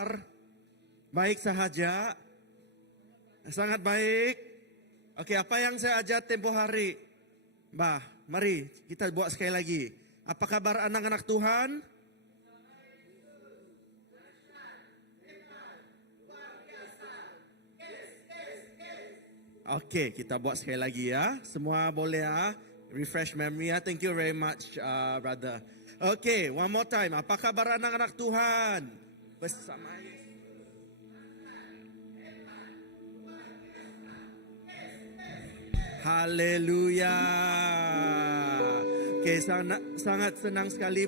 kabar? Baik sahaja? Sangat baik. Oke, apa yang saya ajar tempoh hari? Bah, mari kita buat sekali lagi. Apa kabar anak-anak Tuhan? Oke, kita buat sekali lagi ya. Semua boleh ya. Refresh memory ya. Thank you very much, brother. Oke, one more time. Apa kabar anak-anak Tuhan? Bersama Haleluya. Oke, sangat senang sekali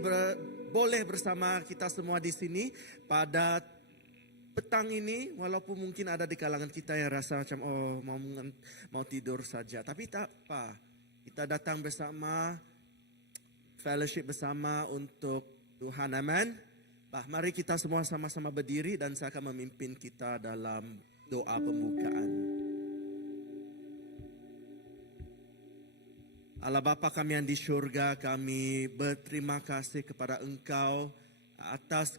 boleh bersama kita semua di sini pada petang ini. Walaupun mungkin ada di kalangan kita yang rasa macam mau tidur saja, tapi tak apa. Kita datang bersama, fellowship bersama untuk Tuhan. Amin. Mari kita semua sama-sama berdiri dan saya akan memimpin kita dalam doa pembukaan. Allah Bapa kami yang di syurga, kami berterima kasih kepada Engkau atas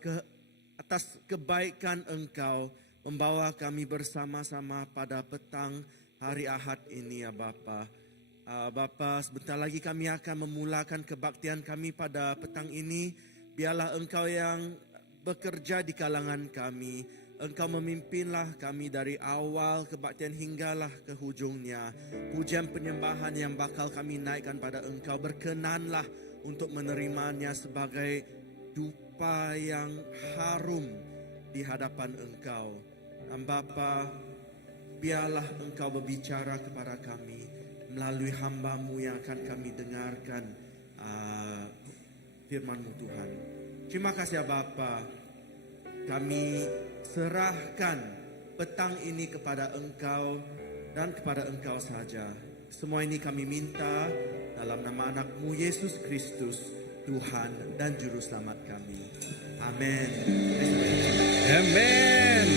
kebaikan Engkau membawa kami bersama-sama pada petang hari Ahad ini ya Bapa. Bapa, sebentar lagi kami akan memulakan kebaktian kami pada petang ini. Biarlah Engkau yang bekerja di kalangan kami. Engkau memimpinlah kami dari awal kebaktian hinggalah ke hujungnya. Pujian penyembahan yang bakal kami naikkan pada Engkau, berkenanlah untuk menerimanya sebagai dupa yang harum di hadapan Engkau. Dan Bapa, biarlah Engkau berbicara kepada kami melalui hamba-Mu yang akan kami dengarkan firman-Mu Tuhan. Terima kasih ya Bapa. Kami serahkan petang ini kepada Engkau dan kepada Engkau saja. Semua ini kami minta dalam nama anak-Mu Yesus Kristus, Tuhan dan Juru Selamat kami. Amin. Amin.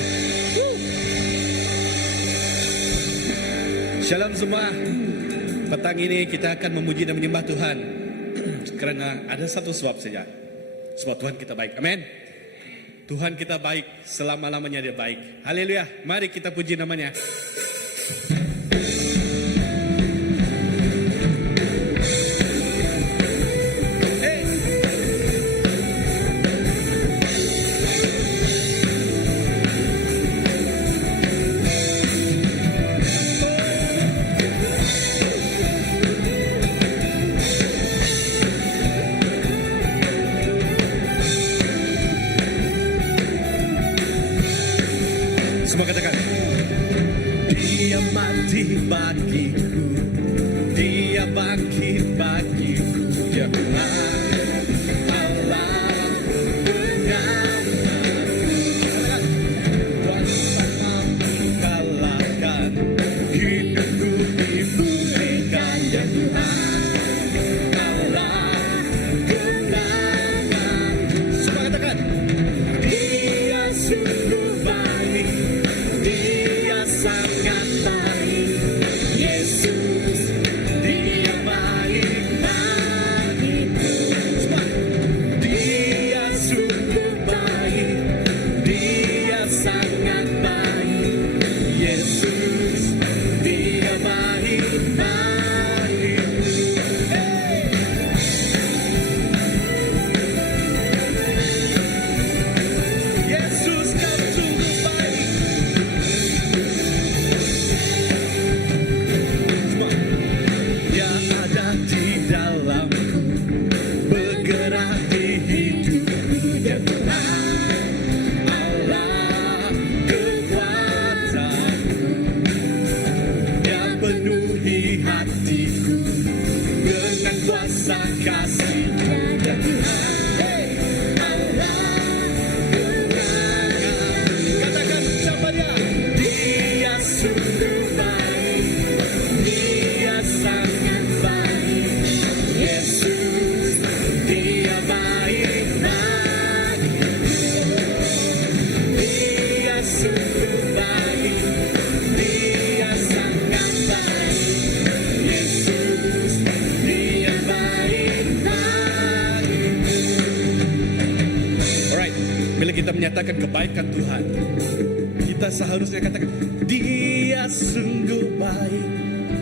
Shalom semua. Petang ini kita akan memuji dan menyembah Tuhan. Karena ada satu sebab saja. Sebab Tuhan kita baik. Amin. Tuhan kita baik, selama-lamanya Dia baik. Haleluya. Mari kita puji namanya. Semua katakan, Dia mati bagiku, Dia bangkit bagiku, Dialah Allah dengan kuasa kalahkan hidupku diberikan ya Tuhan Allah kenangan. Semua katakan, Dia sungguh baik. Dia sangat baik, Yesus, Dia baik bagiku. Dia sungguh baik, Dia sangat baik, Yesus, Dia baik bagiku. Yesus, Kau sungguh baik. Dia ada di dalamku, bergerak di hidupku, Dia Tuhan Allah kekuatanku. Dia penuhi hatiku dengan kuasa kasih-Nya, Dia Tuhan Allah kenangan. Katakan bersama Dia, Dia sungguh baik, Dia sangat baik, Yesus, Dia baik bagiku. Dia sungguh baik, Dia sangat baik, Yesus, Dia baik bagiku. Alright, bila kita menyatakan akan kebaikan Tuhan. Kita seharusnya katakan, Dia sungguh baik.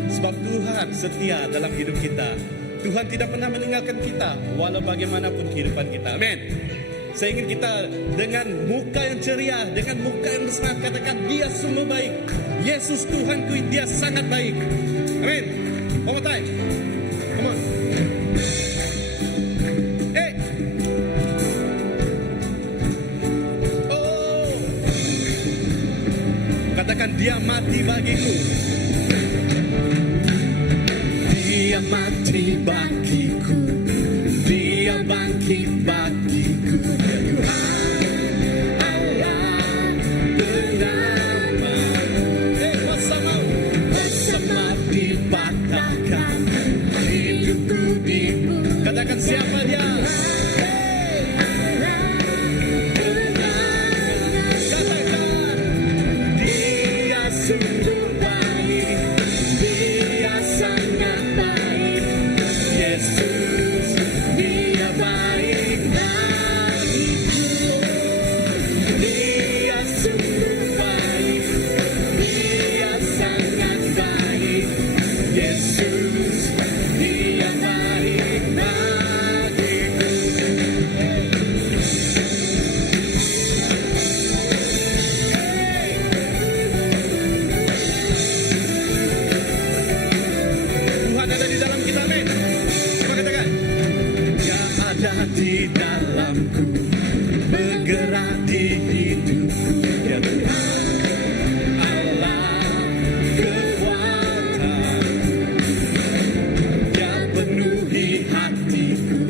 Sebab Tuhan setia dalam hidup kita. Tuhan tidak pernah meninggalkan kita walau bagaimanapun kehidupan kita. Amin. Saya ingin kita dengan muka yang ceria, dengan muka yang bersemangat katakan, Dia sungguh baik. Yesus Tuhanku, Dia sangat baik. Amin. One more time. Come on. Hey. Oh. Katakan, Dia mati bagiku. Dia mati bagiku. Dia bangkit bagiku. Katakan, siapa Dia? Katakan, Dia sungguh baik. Dia sangat baik. Yesus, Dia baik bagiku. Dia sungguh baik. Dia sangat baik. Yesus, Dia baik bagiku. Tuhan ada di dalam kita, amin. Coba katakan, Dia ada di dalamku, bergerak di hidupku. Ya Tuhan, Allah kekuatan, Dia penuhi hatiku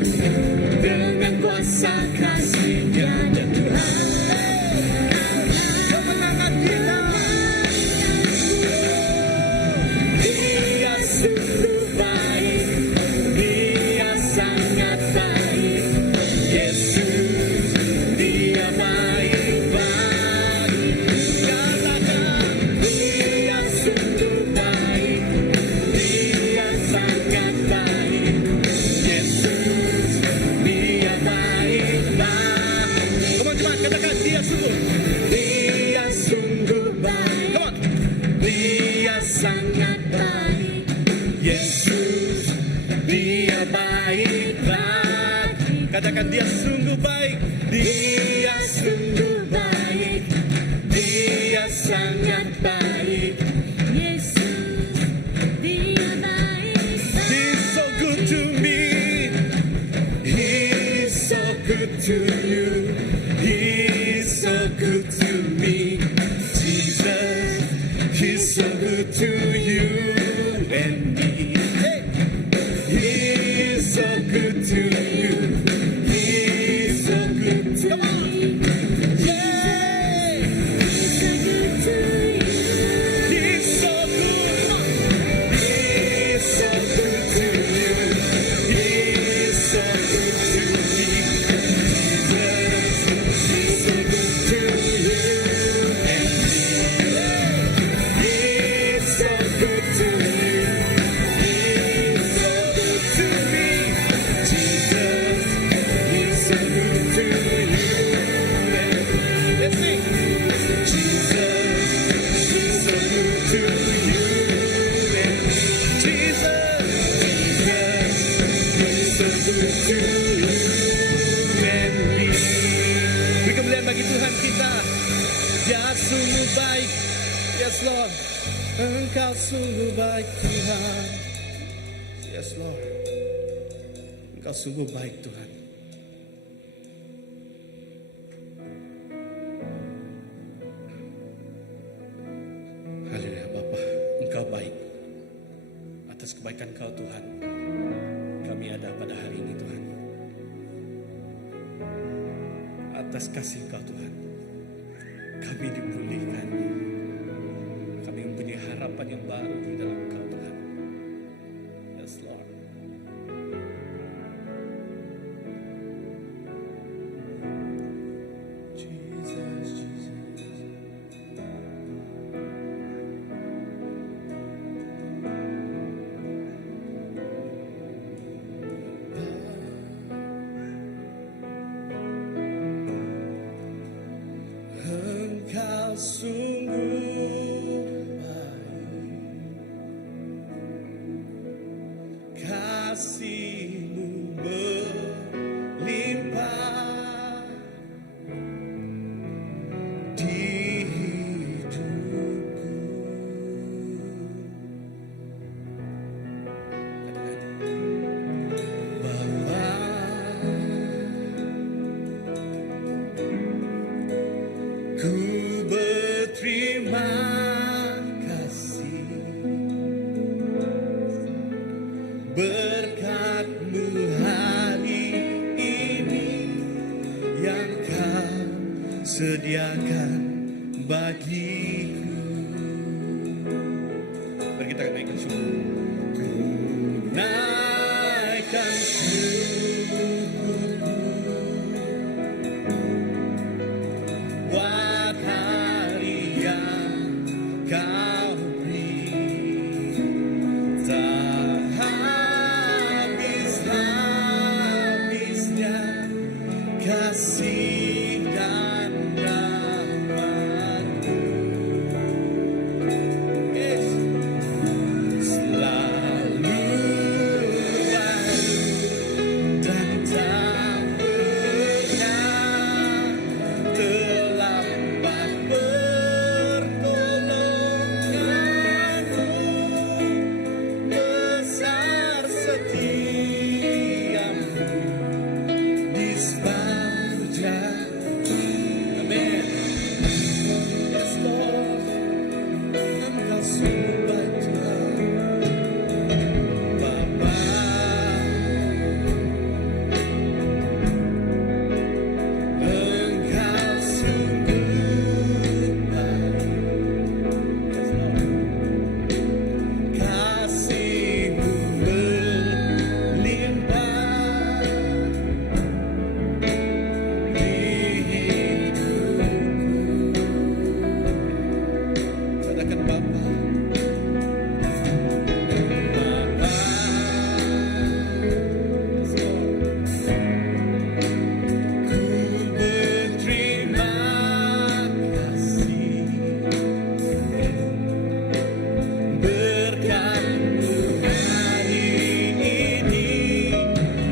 dengan kuasa kasih-Nya. Ya Tuhan, kemenangan kita. Dia sungguh baik. Dia sangat baik. Yesus, Dia baik bagiku. Katakan, Dia sungguh baik. Dia sangat baik. Yesus, Dia baik bagiku. Come on, cepat katakan, Dia sungguh. Dia sungguh baik. Come on. Dia sangat baik. Yesus, Dia baik baik. Katakan, Dia sungguh baik. Dia sungguh baik. Dia sangat baik. Yesus, Dia baik. He's so good to me. He's so good to you. He's so good to me. Jesus, He's so good to you and me. Hey. He's so good to you. He's so good to me. Yeah. So good to you. He's so good. He's so good to you. He's so good to me. Jesus, He's so good to you and me. He's so good to you. He's so good to me. Jesus, He's so good to you and me. Let's sing. Jesus, He's so good to you and me. Jesus, He's so good to you and me. Beri kemuliaan bagi Tuhan kita. Dia sungguh baik. Yes Lord. Engkau sungguh baik Tuhan. Yes Lord. Engkau sungguh baik Tuhan. Haleluya Bapa, Engkau baik. Atas kebaikan Kau Tuhan, kami ada pada hari ini Tuhan. Atas kasih Kau Tuhan, kami dipulihkan. Kami mempunyai harapan yang baru di dalam Kau Tuhan. Yes Lord. Jesus, Jesus. Engkau sungguh baik, kasih-Mu berlimpah di hidupku. Bapa, ku berterima kasih berkat-Mu hari ini yang Kau sediakan bagiku. Mari kita naikkan syukur. Ku naikkan syukurku buat hari yang Kau beri, tak habis-habisnya kasih dan rahmat-Mu. Yes. Selalu baru dan tak pernah terlambat pertolongan-Mu. Besar setia-Mu di sepanjang. Amin. Yes, Lord. Engkau sungguh baik, Tuhan. Bapa, Engkau sungguh baik. Yes, Lord. Kasih-Mu berlimpah di hidupku. Katakan Bapa. Bapa. Yes, Lord. Ku berterima kasih berkat-Mu hari ini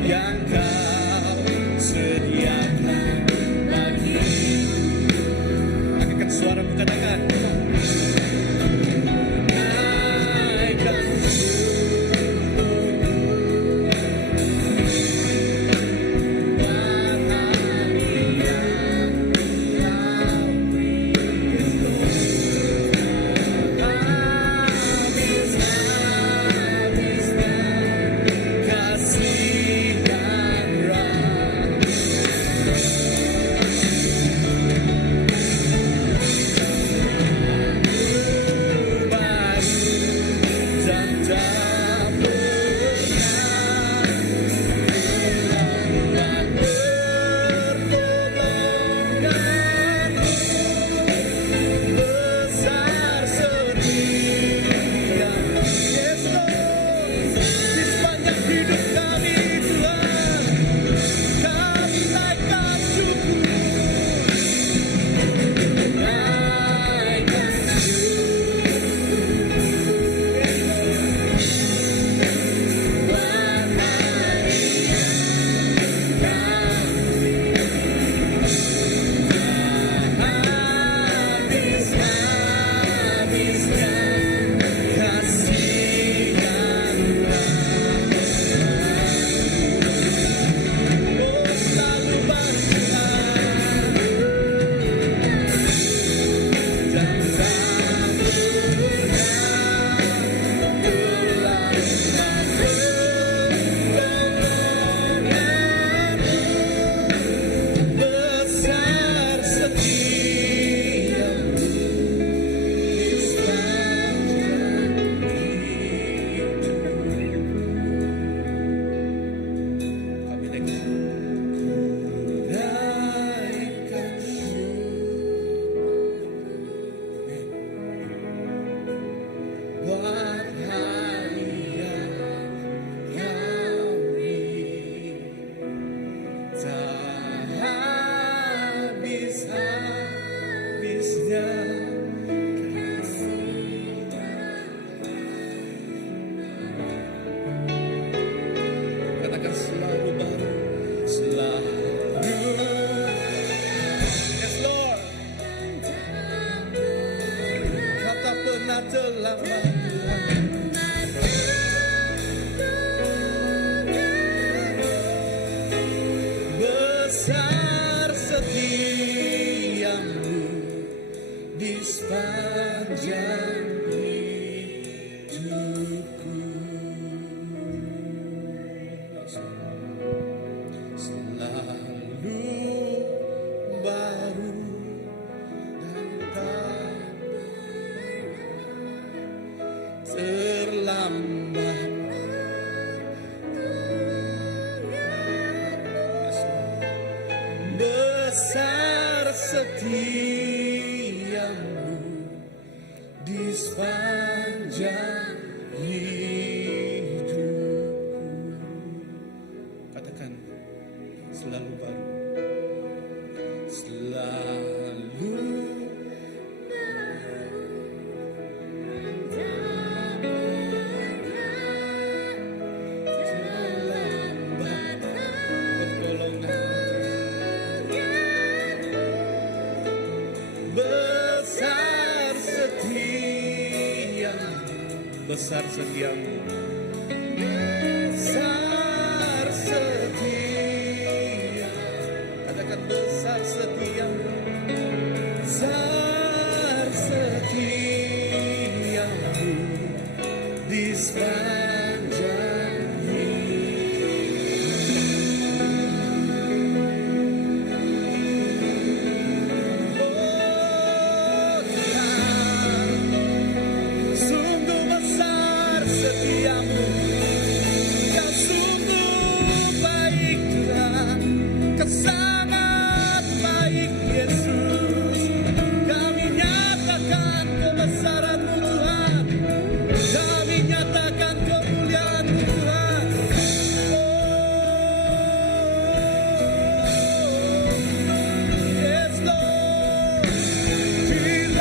yang Kau sediakan bagiku. Angkatkan suaramu, katakan. Naikkan buat hari yang Kau beri. Habis-habisnya kasih dan rahmat. Ku terlambat besar setiamu di sepanjang hidupku. Selalu baru dan tak terlambat. Besar setiamu di sepanjang hidupku. Katakan selalu baru, selalu terlambat pertolongan. Besar setiamu, besar setiamu, besar setia. Katakan besar setiamu, besar setiamu di sepanjang sungguh besar setiamu, kau sungguh baiklah, kau sangat baik Yesus. Kami nyatakan kebesaran-Mu Tuhan, kami nyatakan kemuliaan-Mu Tuhan. Yes Lord, Jesus,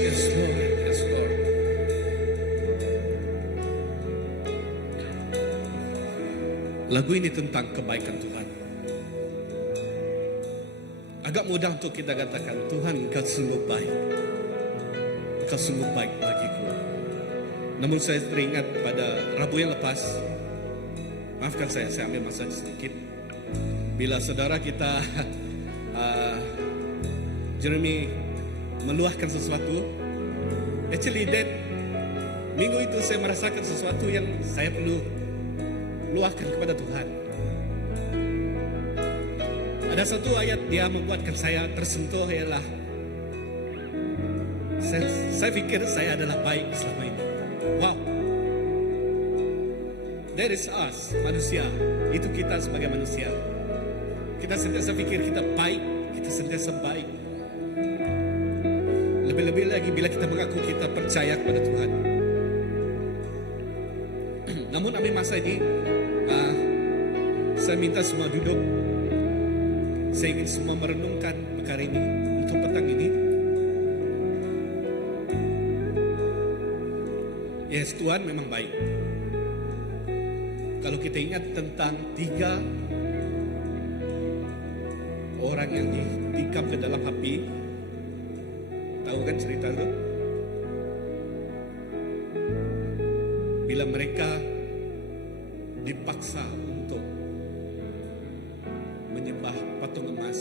Yes Lord, yes Lord. Lagu ini tentang kebaikan Tuhan. Agak mudah untuk kita katakan, Tuhan Engkau sungguh baik, Engkau sungguh baik bagiku. Namun saya teringat pada Rabu yang lepas, maafkan saya ambil masa sedikit. Bila saudara kita Jeremy meluahkan sesuatu, actually that minggu itu saya merasakan sesuatu yang saya perlu luahkan kepada Tuhan. Ada satu ayat dia membuatkan saya tersentuh, ialah saya pikir saya adalah baik selama ini. Wow, that is us, manusia. Itu kita sebagai manusia. Kita sentiasa pikir kita baik, kita sentiasa baik. Lebih-lebih lagi bila kita mengaku kita percaya kepada Tuhan. Namun ambil masa ini, saya minta semua duduk. Saya ingin semua merenungkan perkara ini untuk petang ini. Yes, Tuhan memang baik. Kalau kita ingat tentang 3 orang yang ditikam ke dalam api, tahu kan cerita itu? Bila mereka dipaksa untuk menyembah patung emas,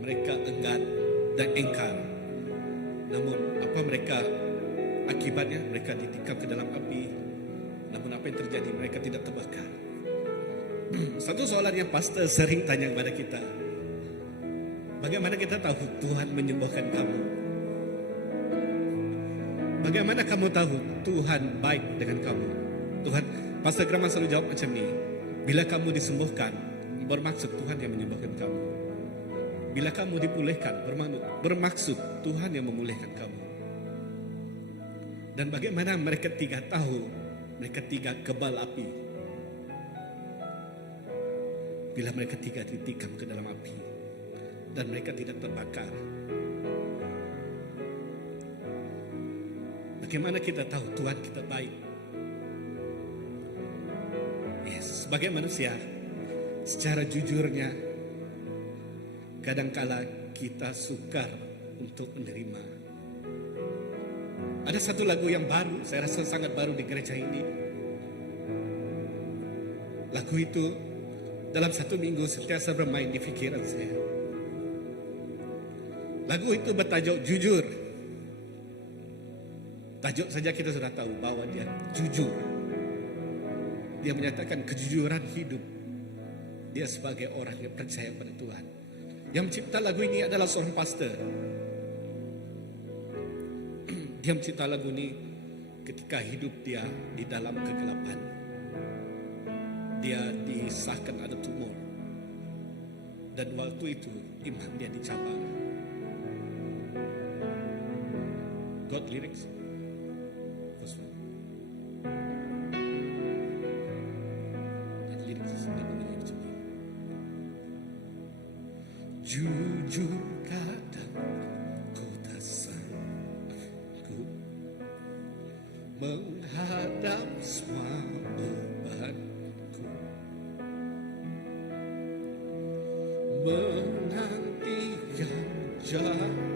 mereka enggan dan engkar. Namun apa mereka akibatnya? Mereka ditikam ke dalam api. Namun apa yang terjadi? Mereka tidak terbakar. Satu soalan yang pastor sering tanya kepada kita, bagaimana kita tahu Tuhan menyembuhkan kamu? Bagaimana kamu tahu Tuhan baik dengan kamu? Tuhan, Pastor Kraman selalu jawab macam ni. Bila kamu disembuhkan, bermaksud Tuhan yang menyembuhkan kamu. Bila kamu dipulihkan, bermaksud Tuhan yang memulihkan kamu. Dan bagaimana mereka tiga tahu, mereka tiga kebal api. Bila mereka tiga ditikam ke dalam api dan mereka tidak terbakar. Bagaimana kita tahu Tuhan kita baik? Yes, sebagai manusia, secara jujurnya, kadangkala kita sukar untuk menerima. Ada satu lagu yang baru, saya rasa sangat baru di gereja ini. Lagu itu dalam satu minggu sentiasa bermain di fikiran saya. Lagu itu bertajuk Jujur. Tajuk saja kita sudah tahu bahwa dia jujur. Dia menyatakan kejujuran hidup. Dia sebagai orang yang percaya pada Tuhan. Yang mencipta lagu ini adalah seorang pastor. Dia mencipta lagu ini ketika hidup dia di dalam kegelapan. Dia disahkan ada tumor. Dan waktu itu iman dia dicabar. God lyrics. First one. And lyrics is the beginning to me. Jujur kadang ku tak sanggup menghadap semua bebanku, menanti yang jauh,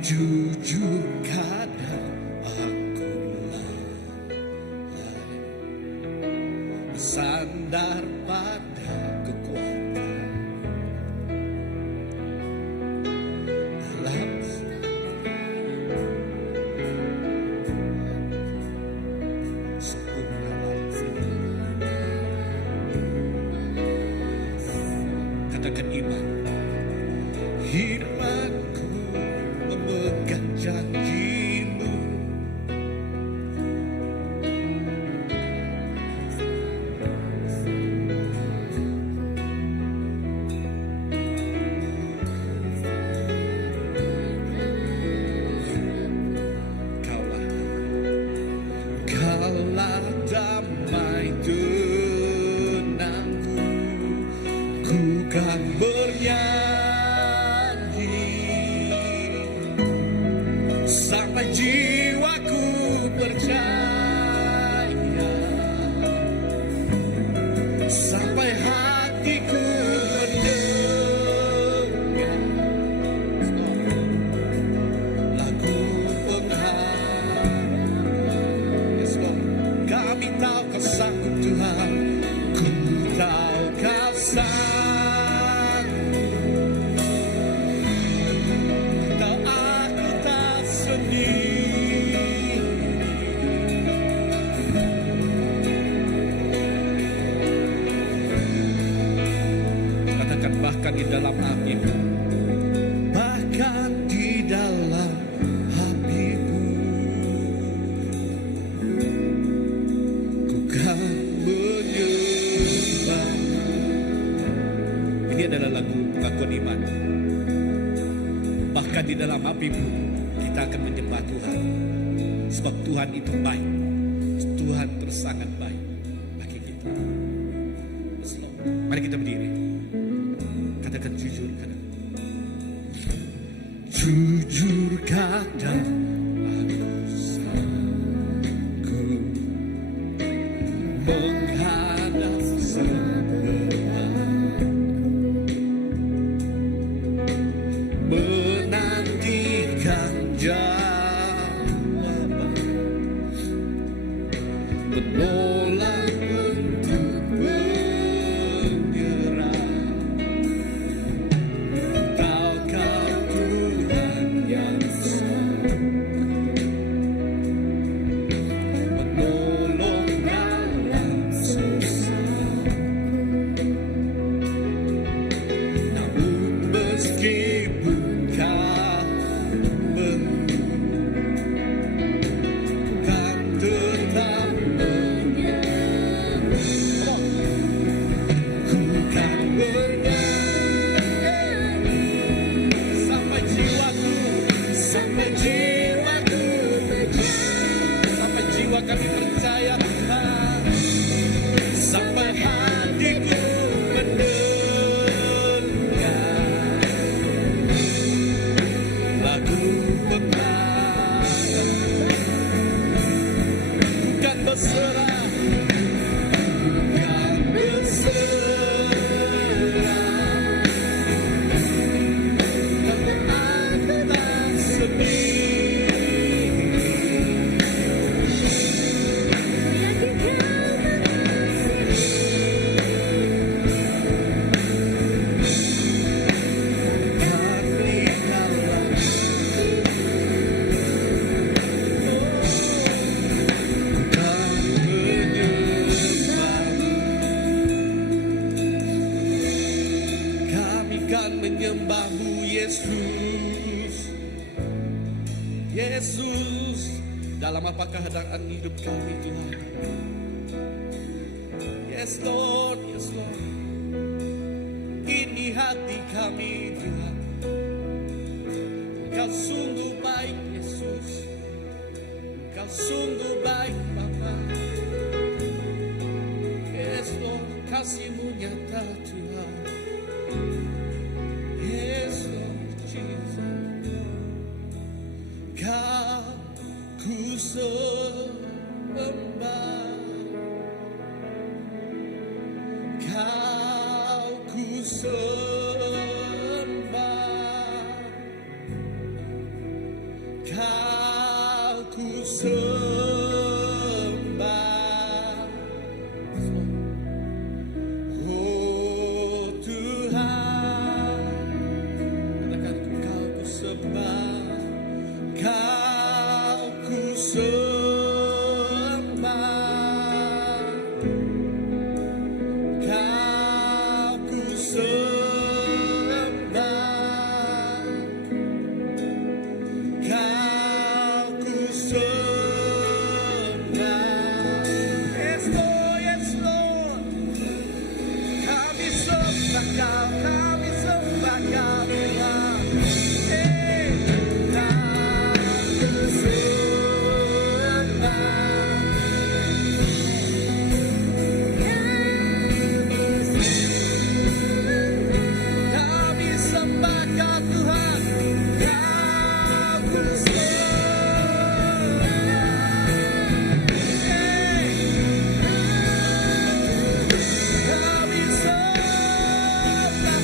jujur kadang aku lalai, bersandar pada kekuatan dalam sempurna waktu. Katakan iman. Firman-Ku memegang janji-Mu. Kaulah damai tenangku, ku kan bernyanyi Katakan bahkan di dalam apimu. Bahkan di dalam apimu. Ku kan menyembah. Ini adalah lagu pengakuan iman. Bahkan di dalam apimu kita akan menyembah Tuhan. Sebab Tuhan itu baik. Tuhan tersangat baik bagi kita. Yes, Lord. Mari kita berdiri. Katakan jujur, katakan. Jujur katakan aku menghadap semua, menantikan jawaban, menolak untuk menyerah. Kau Tuhan yang menolong dalam susah. Namun meskipun kau kan tetap menyerah. Ku kan bernyanyi sampai jiwaku, sampai jiwaku, sampai jiwa kami percaya, sampai hatiku mendengar lagu pengharapan. Bukan berserah, bukan berserah, namun aku tak sendiri. Hati dalam kan menyembahmu. Kami kan menyembahmu, Yesus. Yesus, dalam apa keadaan hidup kami, Tuhan. Yes Lord, yes Lord. Ini hati kami, Tuhan. Engkau sungguh baik, Yesus. Engkau sungguh baik, Bapa. Yes Lord, kasih-Mu nyata, Tuhan. Yes Lord Jesus. Kau ku sembah. Kau ku sembah. Kau ku sembah. Oh Tuhan, katakan kau ku sembah. Kau ku sembah. Kau ku sembah. Kau ku sembah. Yes Lord, yes Lord. Kami sembah Kau, kami sembah Kau, Tuhan. Kau ku sembah. Kami sembah Kau, Tuhan. Kau ku sembah. Kami sembah.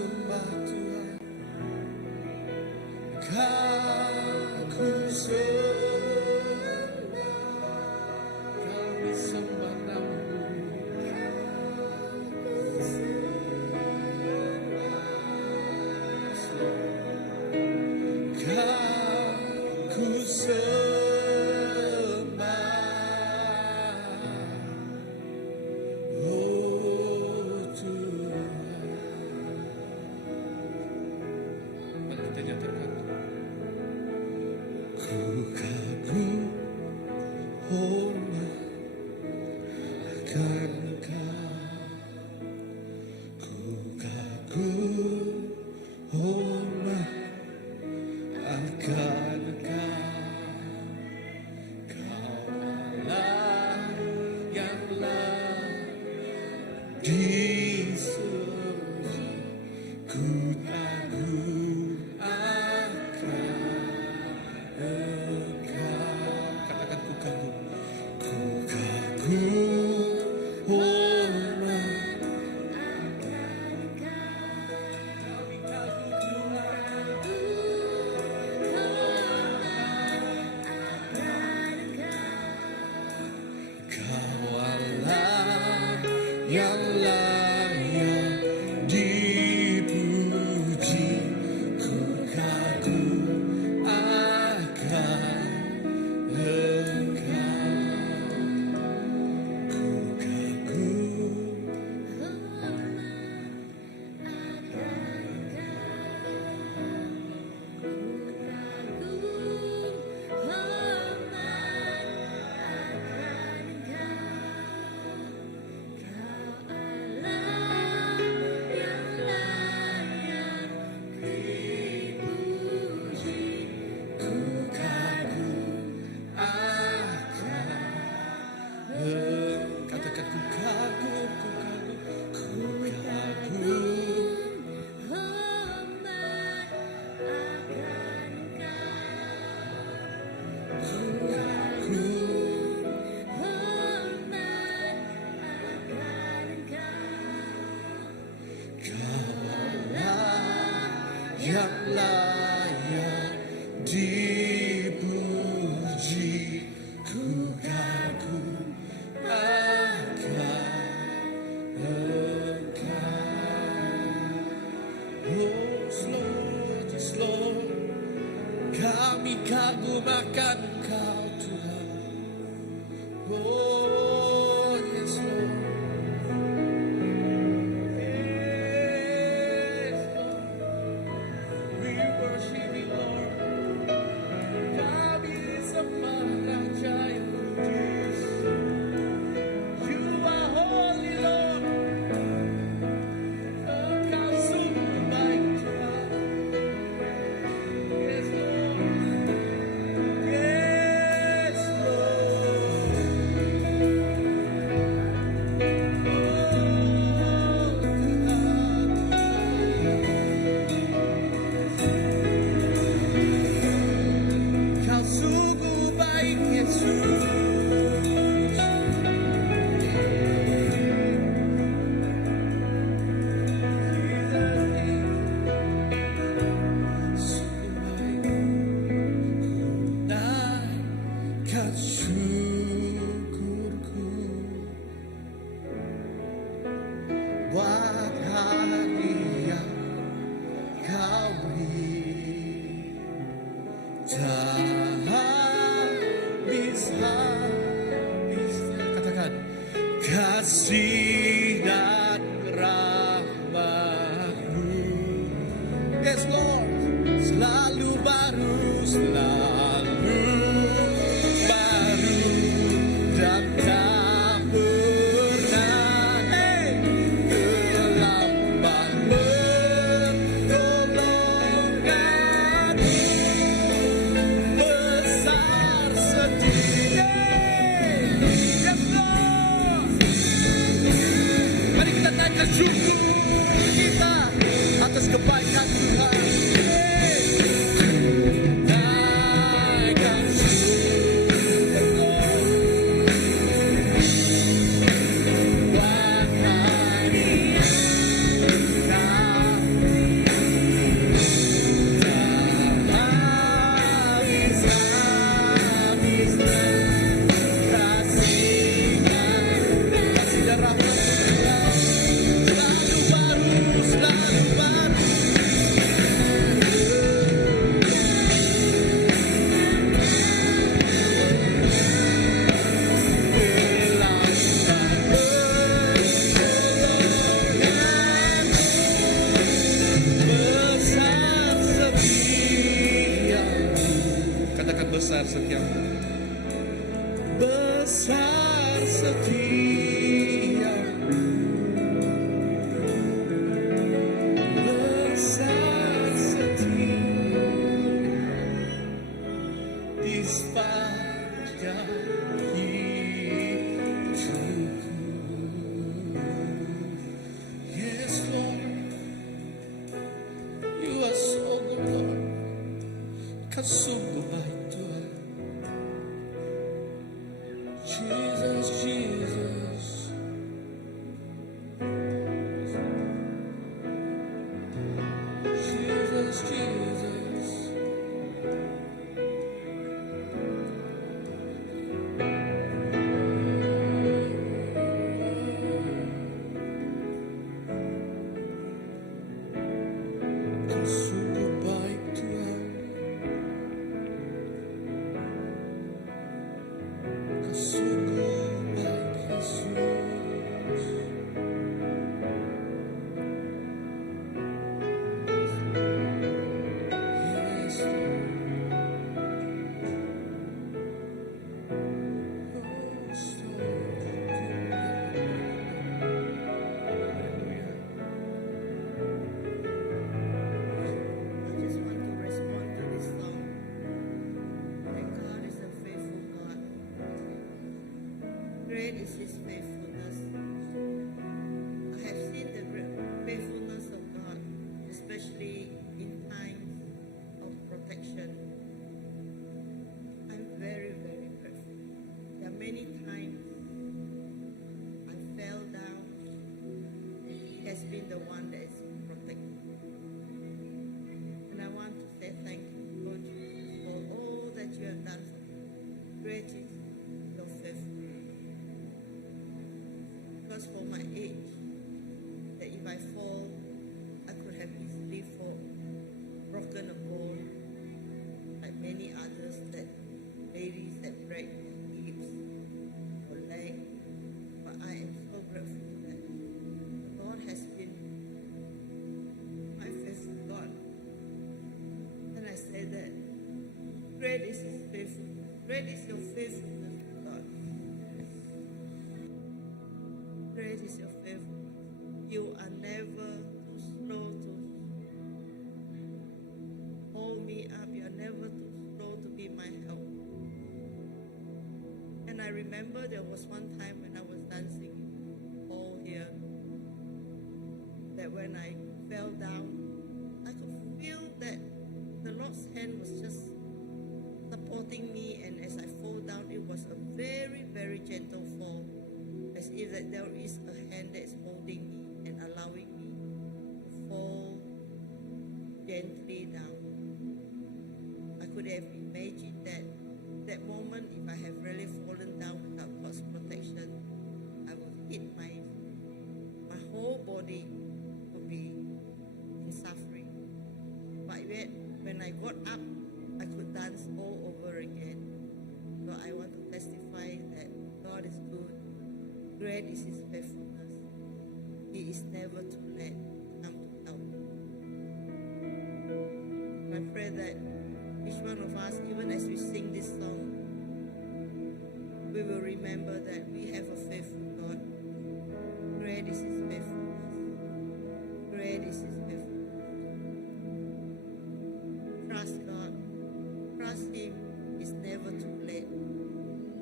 sembah Tuhan, Kau ku sembah, kami sembah nama-Mu. Kau ku sembah, oh Tuhan. Mari kita nyatakan, ku kagum hormat akan Engkau, ku kagum hormat akan Engkau, Kau Allah yang layak disembah, ku kagum akan Engkau. Katakan ku kagum hormat, kami kagum Kau Allah yang layak dipuji, ku kagum akan Engkau, ku kagum ku kagum akan katakan ku kagum, ku kagum Kau Allah yang layak dipuji, ku kagum akan Engkau. Oh, slow, slow, kami kagum akan Engkau Tuhan. Oh, yes Lord. Yes, Lord. We worship you, Lord. Kami sembah Raja yang kudus. You are holy, Lord. Engkau sungguh baik, Tuhan. Yes, Lord. Yes, Lord. Kau sungguh baik, Yesus. Naikkan syukurku buat hadiah Kau beri, tak bisa katakan kasih dan rahmat-Mu. Yes Lord, selalu baru, selalu baru dan tak pernah terlambat menolong kami. Besar sedihnya, yes Lord. Mari kita naikkan syukur kita atas kebaikan Tuhan. Naikkan syukur buat hadiah Kau been the one that is protecting me. And I want to say thank you, Lord Jesus, for all that you have done for me. Great is your faithfulness. Because for my age, that if I fall, I could have easily broken a bone, like many others, that ladies that break their hips or leg. But I am so grateful that God has been my faithful God. And I say that great is His faithfulness. Great is your faithfulness, God. Great is your faithfulness. You are never too slow to hold me up. You are never too slow to be my help. And I remember there was one time when I was dancing in the hall here, that when I fell down, I could feel that the Lord's hand was just supporting me, and as I fall down, it was a very, very gentle fall, as if that there is a hand that is holding me and allowing me to fall gently down. I could have imagined that moment, if I have really fallen down without God's protection, I would hit my whole body would be in suffering. But yet, when I got up, I could dance all over again. So I want to testify that God is good. Great is His faithfulness. He is never too late to come to help. I pray that each one of us, even as we sing this song, we will remember that we have a faithful God. Great is His faithfulness. Great is His faithfulness. Trust God. Trust Him. It's never too late.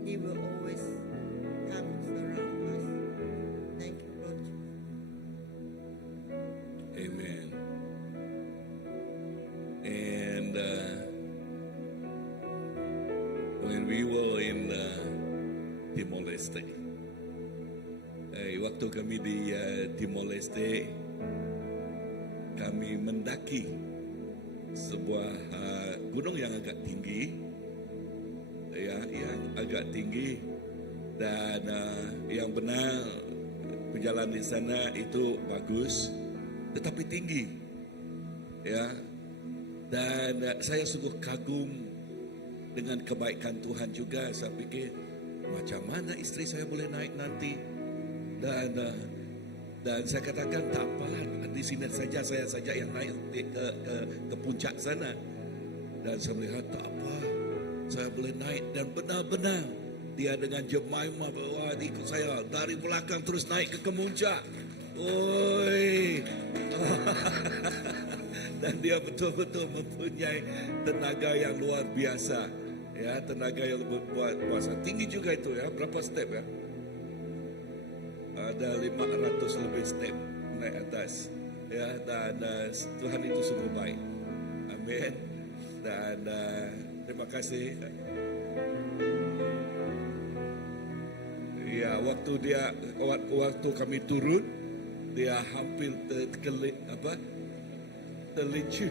He will always come to surround us. Thank you, Lord Jesus. Amen. And when we were in Timor Leste, waktu kami di Timor Leste, kami mendaki sebuah gunung yang agak tinggi, yang agak tinggi, dan yang benar perjalanan di sana itu bagus, tetapi tinggi, ya. Dan saya sungguh kagum dengan kebaikan Tuhan juga. Saya pikir macam mana istri saya boleh naik nanti, dan saya katakan tak apalah, di sini saja saya saja yang naik ke puncak sana. Dan saya melihat tak apa, saya boleh naik, dan benar-benar dia dengan Jemimah bawa ikut saya dari belakang terus naik ke puncak. Oi. Dan dia betul-betul mempunyai tenaga yang luar biasa, ya, tenaga yang luar biasa. Tinggi juga itu, ya. Berapa step, ya? Ada 500 lebih step naik atas, ya. Dan Tuhan itu sungguh baik. Amin. Dan terima kasih. Ya, waktu kami turun, dia hampir terlincir.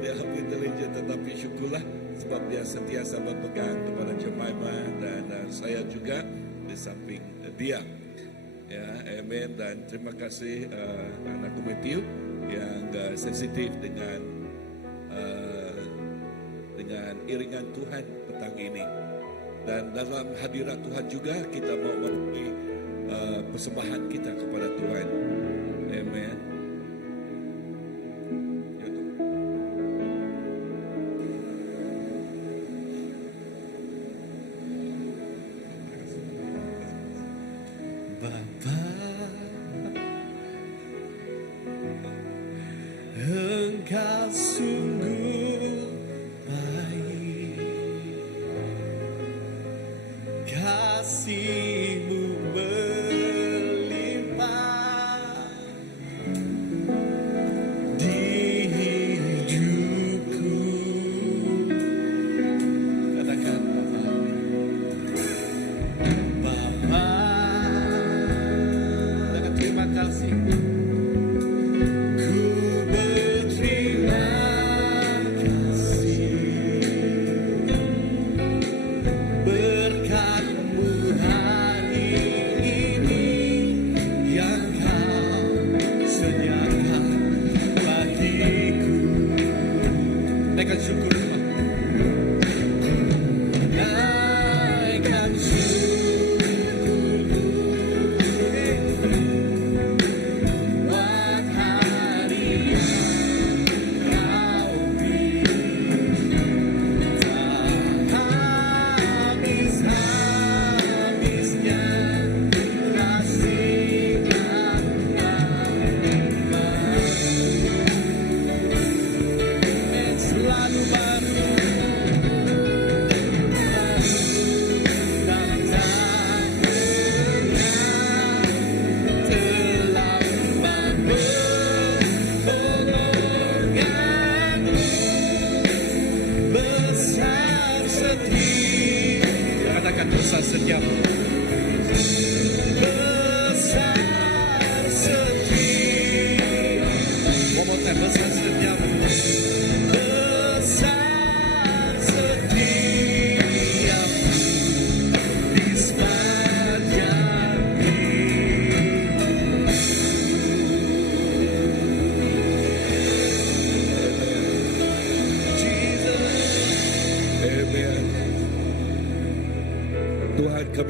Dia hampir terlincir, tetapi syukurlah sebab dia sentiasa berpegang kepada Jemimah, dan saya juga di samping dia. Ya, amen. Dan terima kasih anakku Matthew yang sensitif dengan iringan Tuhan petang ini. Dan dalam hadirat Tuhan juga kita mau memberi persembahan kita kepada Tuhan. Amen. Bapa, Engkau sungguh baik, kasih-Mu berlimpah di hidupku. Katakan Bapa, terima kasih.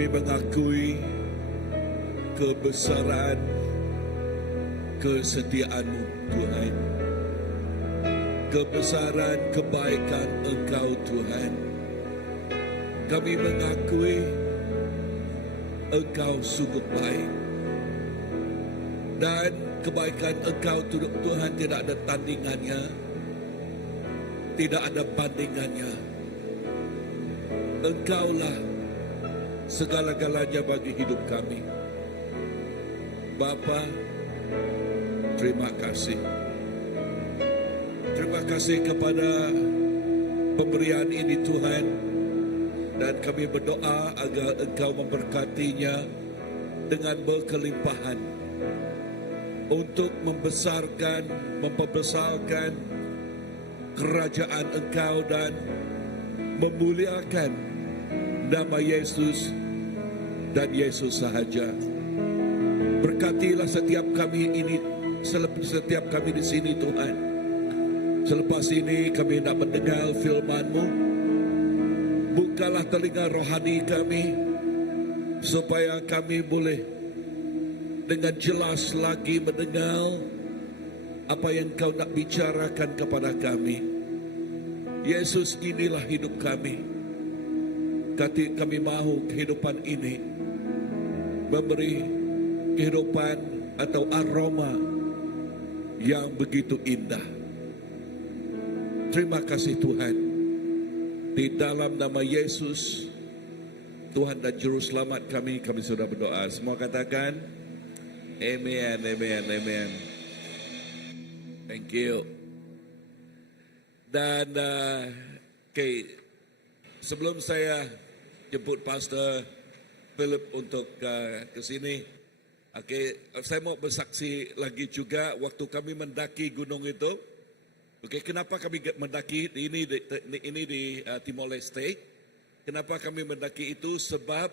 Kami mengakui kebesaran kesetiaan-Mu Tuhan. Kebesaran kebaikan Engkau Tuhan. Kami mengakui Engkau sungguh baik. Dan kebaikan Engkau Tuhan tidak ada tandingannya. Tidak ada bandingannya. Engkaulah segala-galanya bagi hidup kami. Bapa, terima kasih. Terima kasih kepada pemberian ini Tuhan. Dan kami berdoa agar Engkau memberkatinya dengan berkelimpahan. Untuk membesarkan, memperbesarkan kerajaan Engkau dan memuliakan nama Yesus dan Yesus sahaja. Berkatilah setiap kami di sini Tuhan. Selepas ini kami hendak mendengar firman-Mu. Bukalah telinga rohani kami supaya kami boleh dengan jelas lagi mendengar apa yang Kau nak bicarakan kepada kami. Yesus, inilah hidup kami. Kami mahu kehidupan ini memberi kehidupan atau aroma yang begitu indah. Terima kasih Tuhan. Di dalam nama Yesus, Tuhan dan Juru Selamat kami sudah berdoa. Semua katakan, Amen, Amen, Amen. Thank you. Dan sebelum saya jemput Pastor Philip untuk ke sini, saya mau bersaksi lagi juga waktu kami mendaki gunung itu. Kenapa kami mendaki ini di Timor Leste? Kenapa kami mendaki itu? Sebab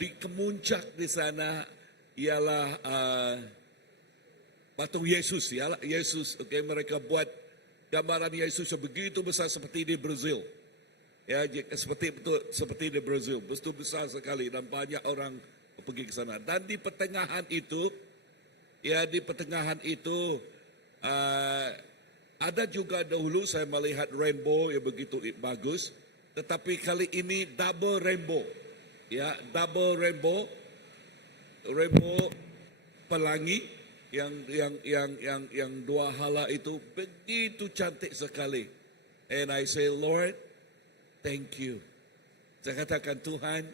di kemuncak di sana ialah patung Yesus, ialah Yesus. Mereka buat gambaran Yesus yang begitu besar seperti di Brazil. Ya, seperti di Brazil, betul besar sekali dan banyak orang pergi ke sana. Dan di pertengahan itu, ada juga dahulu saya melihat rainbow yang begitu bagus, tetapi kali ini double rainbow, double rainbow pelangi yang dua hala itu begitu cantik sekali. And I say, Lord, thank you. Saya katakan, Tuhan,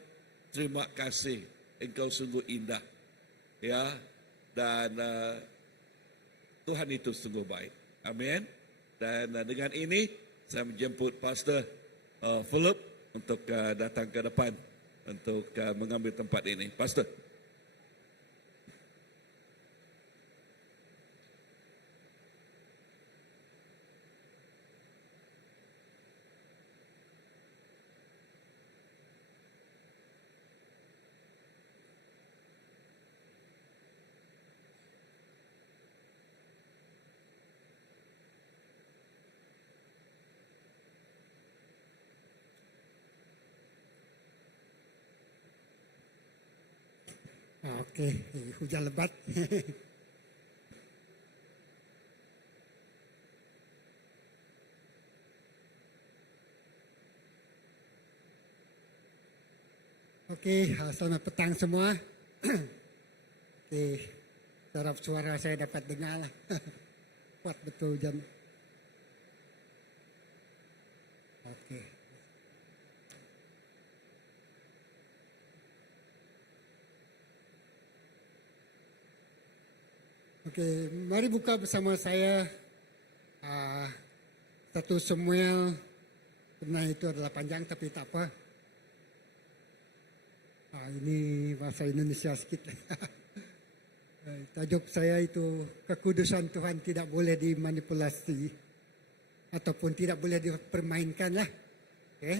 terima kasih. Engkau sungguh indah, dan Tuhan itu sungguh baik. Amin. Dan dengan ini saya menjemput Pastor Philip untuk datang ke depan untuk mengambil tempat ini. Pastor. Oke, hujan lebat. Oke, selamat petang semua. Oke, harap suara saya dapat dengar lah. Kuat betul hujan. Oke. Oke, mari buka bersama saya 1 Samuel. Sebenarnya itu adalah panjang tapi tak apa. Ini bahasa Indonesia sedikit. Tajuk saya itu kekudusan Tuhan tidak boleh dimanipulasi ataupun tidak boleh dipermainkan lah. Okay.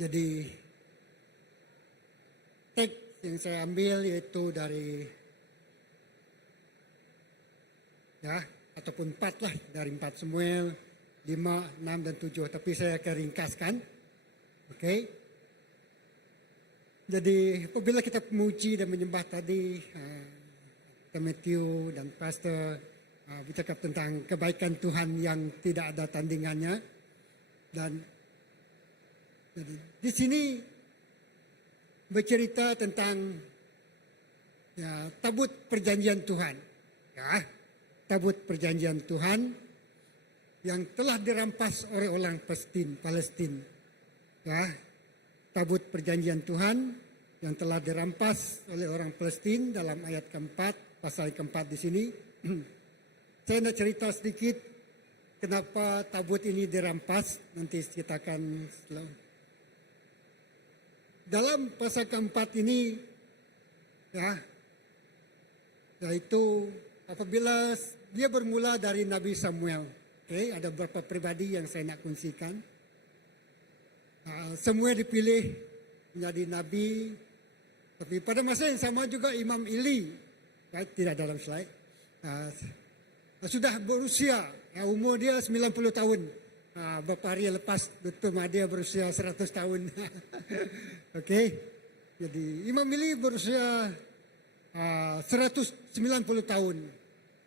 Jadi teks yang saya ambil yaitu dari ataupun 4 lah, dari 4 Samuel 5, 6 dan 7. Tapi saya akan ringkaskan. Okey. Jadi apabila kita memuji dan menyembah tadi, Matthew dan Pastor bercakap tentang kebaikan Tuhan yang tidak ada tandingannya. Dan jadi, di sini bercerita tentang tabut perjanjian Tuhan. Ya, tabut perjanjian Tuhan yang telah dirampas oleh orang Palestin. Ya, tabut perjanjian Tuhan yang telah dirampas oleh orang Palestin dalam ayat keempat, pasal keempat di sini. Saya nak cerita sedikit kenapa tabut ini dirampas. Nanti kita akan dalam pasal keempat ini, yaitu apabila dia bermula dari Nabi Samuel. Okay, ada beberapa pribadi yang saya nak kongsikan. Semua dipilih menjadi nabi, tapi pada masa yang sama juga Imam Eli, tidak dalam slide, sudah berusia, umur dia 90 tahun. Beberapa hari lepas betul dia berusia 100 tahun. Okey, jadi Imam Eli berusia 190 tahun.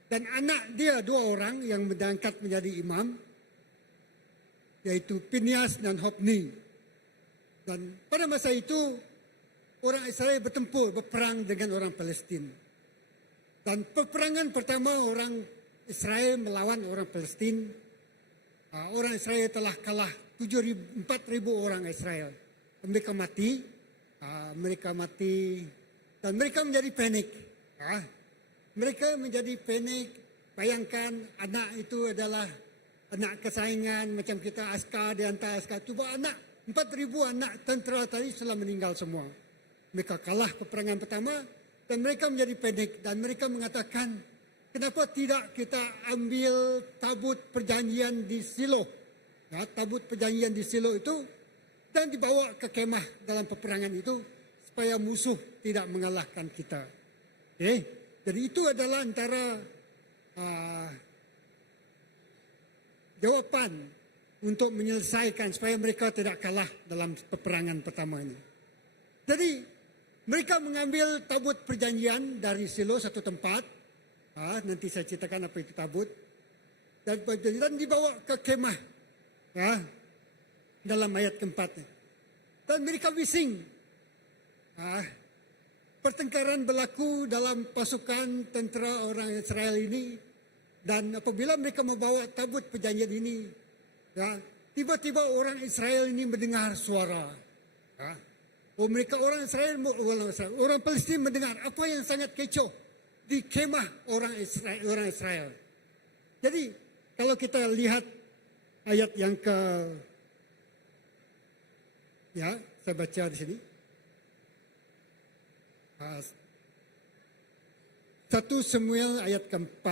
Dan anak dia 2 orang yang diangkat menjadi imam, yaitu Phinehas dan Hofni. Dan pada masa itu, orang Israel berperang dengan orang Palestin. Dan peperangan pertama orang Israel melawan orang Palestin. Orang Israel telah kalah 4.000 orang Israel. Mereka mati, dan mereka menjadi panik. Mereka menjadi panik. Bayangkan anak itu adalah anak kesayangan, macam kita askar, di antara askar. Cuba anak 4.000 anak tentera tadi telah meninggal semua. Mereka kalah peperangan pertama dan mereka menjadi panik dan mereka mengatakan, kenapa tidak kita ambil tabut perjanjian di Silo? Tabut perjanjian di Silo itu dan dibawa ke kemah dalam peperangan itu supaya musuh tidak mengalahkan kita. Jadi itu adalah antara jawapan untuk menyelesaikan supaya mereka tidak kalah dalam peperangan pertama ini. Jadi mereka mengambil tabut perjanjian dari Silo, satu tempat. Nanti saya ceritakan apa itu tabut. Dan dibawa ke kemah. Dalam ayat keempat. Dan mereka bising. Pertengkaran berlaku dalam pasukan tentera orang Israel ini. Dan apabila mereka membawa tabut perjanjian ini, tiba-tiba orang Israel ini mendengar suara. Mereka orang Palestin mendengar apa yang sangat kecoh di kemah orang Israel. Jadi kalau kita lihat ayat yang saya baca di sini. 1 Samuel ayat ke-4,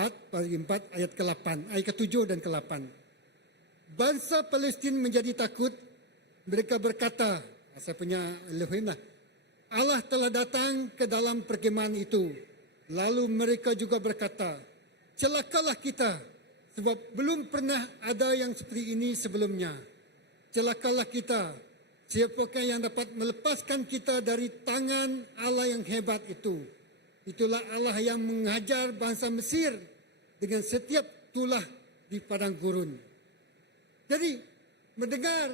ayat ke-8, ayat ke-7 dan ke-8. Bangsa Palestin menjadi takut. Mereka berkata, saya punya Elohim lah, Allah telah datang ke dalam perkemahan itu. Lalu mereka juga berkata, celakalah kita, sebab belum pernah ada yang seperti ini sebelumnya. Celakalah kita, siapakah yang dapat melepaskan kita dari tangan Allah yang hebat itu? Itulah Allah yang menghajar bangsa Mesir dengan setiap tulah di padang gurun. Jadi mendengar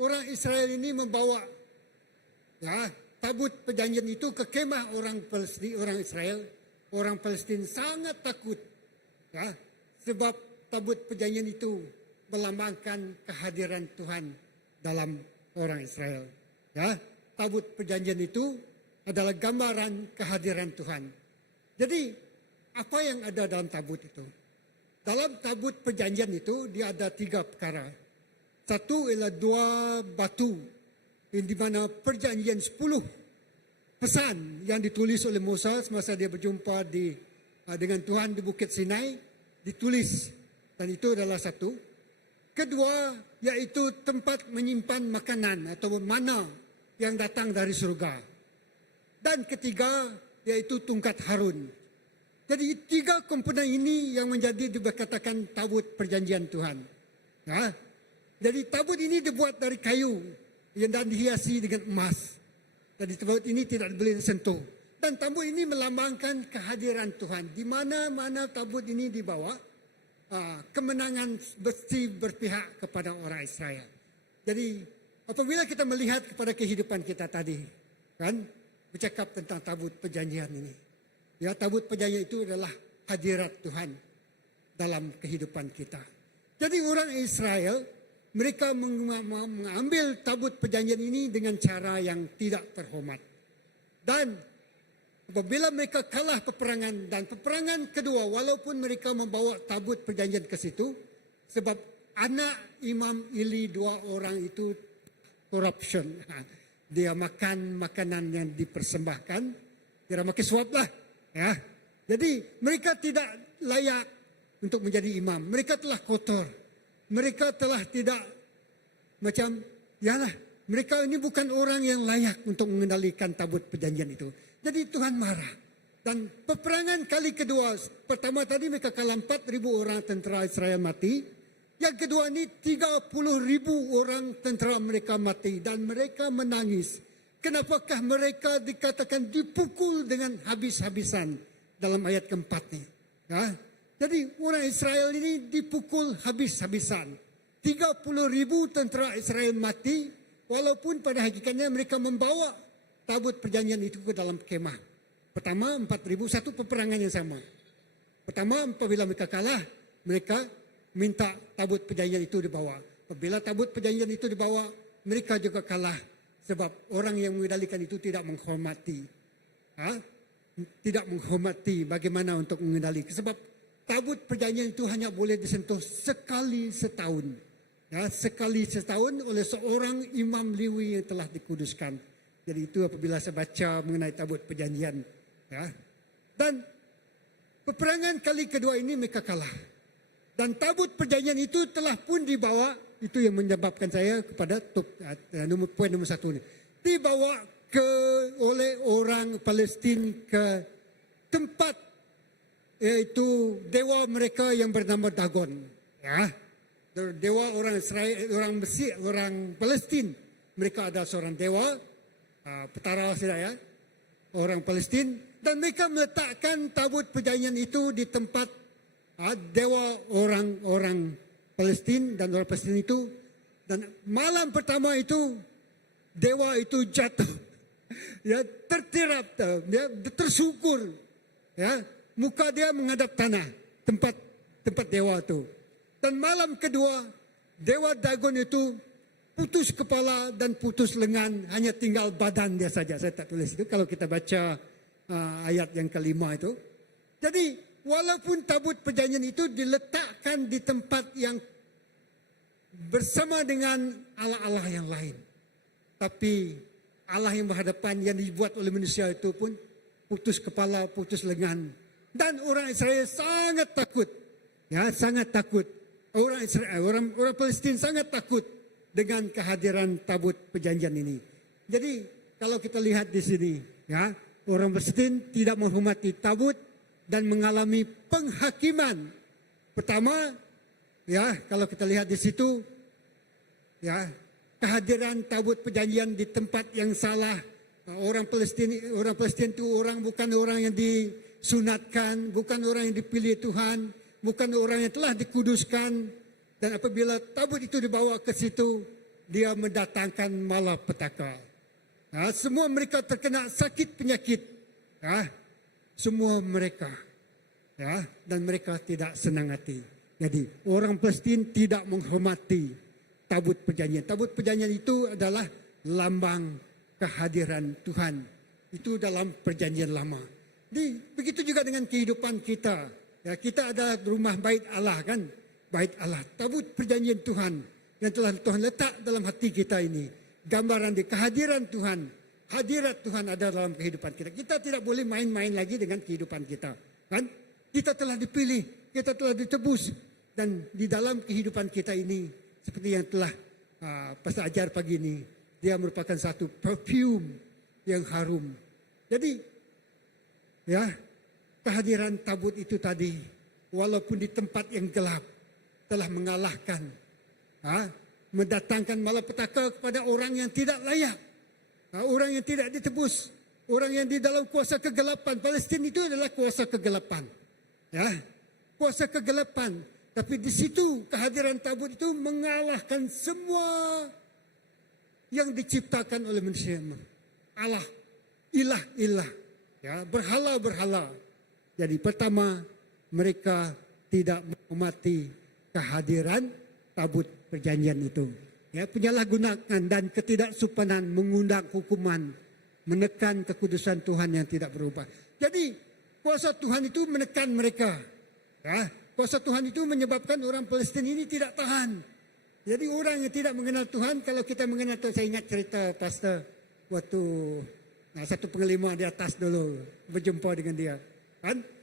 orang Israel ini membawa tabut perjanjian itu ke kemah orang Israel, orang Palestin sangat takut, sebab tabut perjanjian itu melambangkan kehadiran Tuhan dalam orang Israel. Tabut perjanjian itu adalah gambaran kehadiran Tuhan. Jadi apa yang ada dalam tabut itu? Dalam tabut perjanjian itu dia ada 3 perkara. Satu ialah 2 batu di mana perjanjian 10 pesan yang ditulis oleh Musa semasa dia berjumpa dengan Tuhan di Bukit Sinai ditulis, dan itu adalah satu. Kedua yaitu tempat menyimpan makanan atau mana yang datang dari surga. Dan ketiga yaitu tungkat Harun. Jadi 3 komponen ini yang menjadi dikatakan tabut perjanjian Tuhan. Ya. Jadi tabut ini dibuat dari kayu yang dan dihiasi dengan emas. Jadi tabut ini tidak boleh disentuh. Dan tabut ini melambangkan kehadiran Tuhan. Di mana-mana tabut ini dibawa, kemenangan mesti berpihak kepada orang Israel. Jadi apabila kita melihat kepada kehidupan kita tadi, kan, bercakap tentang tabut perjanjian ini. Ya, tabut perjanjian itu adalah hadirat Tuhan dalam kehidupan kita. Jadi orang Israel, mereka mengambil tabut perjanjian ini dengan cara yang tidak terhormat. Dan apabila mereka kalah peperangan dan peperangan kedua, walaupun mereka membawa tabut perjanjian ke situ, sebab anak Imam Ili 2 orang itu corruption. Dia makan makanan yang dipersembahkan, dia makan suap lah. Ya. Jadi mereka tidak layak untuk menjadi imam. Mereka telah kotor. Mereka telah tidak macam, yalah, mereka ini bukan orang yang layak untuk mengendalikan tabut perjanjian itu. Jadi Tuhan marah. Dan peperangan kali kedua, pertama tadi mereka kalah 4,000 orang tentera Israel mati. Yang kedua ini 30,000 orang tentera mereka mati dan mereka menangis. Kenapakah mereka dikatakan dipukul dengan habis-habisan dalam ayat keempat ini? Ya? Jadi orang Israel ini dipukul habis-habisan. 30,000 tentera Israel mati walaupun pada hakikatnya mereka membawa tabut perjanjian itu ke dalam kemah. Pertama 4,000, satu peperangan yang sama. Pertama apabila mereka kalah, mereka minta tabut perjanjian itu dibawa. Apabila tabut perjanjian itu dibawa, mereka juga kalah. Sebab orang yang mengendalikan itu tidak menghormati. Tidak menghormati bagaimana untuk mengendalikan. Sebab tabut perjanjian itu hanya boleh disentuh sekali setahun. Ya, sekali setahun oleh seorang imam Lewi yang telah dikuduskan. Jadi itu apabila saya baca mengenai tabut perjanjian. Ya. Dan peperangan kali kedua ini mereka kalah. Dan tabut perjanjian itu telah pun dibawa, itu yang menyebabkan saya kepada poin nomor 1 ini. Dibawa oleh orang Palestin ke tempat yaitu dewa mereka yang bernama Dagon. Ya. Dewa orang Israel, orang Mesir, orang Palestin. Mereka ada seorang dewa, petara sudah ya, orang Palestin. Dan mereka meletakkan tabut perjanjian itu di tempat dewa orang Palestin dan orang Palestin itu. Dan malam pertama itu dewa itu jatuh, ya, tertirap, ya, tersungkur, ya, muka dia menghadap tanah, tempat dewa itu. Dan malam kedua dewa Dagon itu putus kepala dan putus lengan, hanya tinggal badan dia saja. Saya tak tulis itu kalau kita baca ayat yang kelima itu. Jadi walaupun tabut perjanjian itu diletakkan di tempat yang bersama dengan Allah-Allah yang lain, tapi Allah yang berhadapan yang dibuat oleh manusia itu pun putus kepala, putus lengan. Dan orang Israel sangat takut. Ya, sangat takut. Orang Israel, orang Palestin sangat takut dengan kehadiran tabut perjanjian ini. Jadi kalau kita lihat di sini, ya, orang Palestin tidak menghormati tabut dan mengalami penghakiman. Pertama, ya, kalau kita lihat di situ, ya, kehadiran tabut perjanjian di tempat yang salah. Orang Palestin itu bukan orang yang disunatkan, bukan orang yang dipilih Tuhan, bukan orang yang telah dikuduskan. Dan apabila tabut itu dibawa ke situ, dia mendatangkan malapetaka. Ya, semua mereka terkena sakit penyakit. Ya, semua mereka. Ya, dan mereka tidak senang hati. Jadi orang Palestin tidak menghormati tabut perjanjian. Tabut perjanjian itu adalah lambang kehadiran Tuhan. Itu dalam perjanjian lama. Jadi begitu juga dengan kehidupan kita. Ya, kita adalah rumah bait Allah, kan? Bait Allah. Tabut perjanjian Tuhan yang telah Tuhan letak dalam hati kita ini. Gambaran di kehadiran Tuhan. Hadirat Tuhan ada dalam kehidupan kita. Kita tidak boleh main-main lagi dengan kehidupan kita. Kan? Kita telah dipilih, kita telah ditebus. Dan di dalam kehidupan kita ini, seperti yang telah Pastor ajar pagi ini, dia merupakan satu perfume yang harum. Jadi, ya, kehadiran tabut itu tadi, walaupun di tempat yang gelap, telah mengalahkan mendatangkan malapetaka kepada orang yang tidak layak, orang yang tidak ditebus, orang yang di dalam kuasa kegelapan. Palestin itu adalah kuasa kegelapan, kuasa kegelapan. Tapi di situ kehadiran tabut itu mengalahkan semua yang diciptakan oleh manusia. Allah, ilah-ilah, berhala-berhala. Jadi pertama, mereka tidak menghormati kehadiran tabut perjanjian itu. Penyalahgunaan dan ketidaksopanan mengundang hukuman, menekan kekudusan Tuhan yang tidak berubah. Jadi kuasa Tuhan itu menekan mereka. Kuasa Tuhan itu menyebabkan orang Palestin ini tidak tahan. Jadi orang yang tidak mengenal Tuhan, kalau kita mengenal Tuhan, saya ingat cerita pastor waktu satu pengelima di atas dulu berjumpa dengan dia.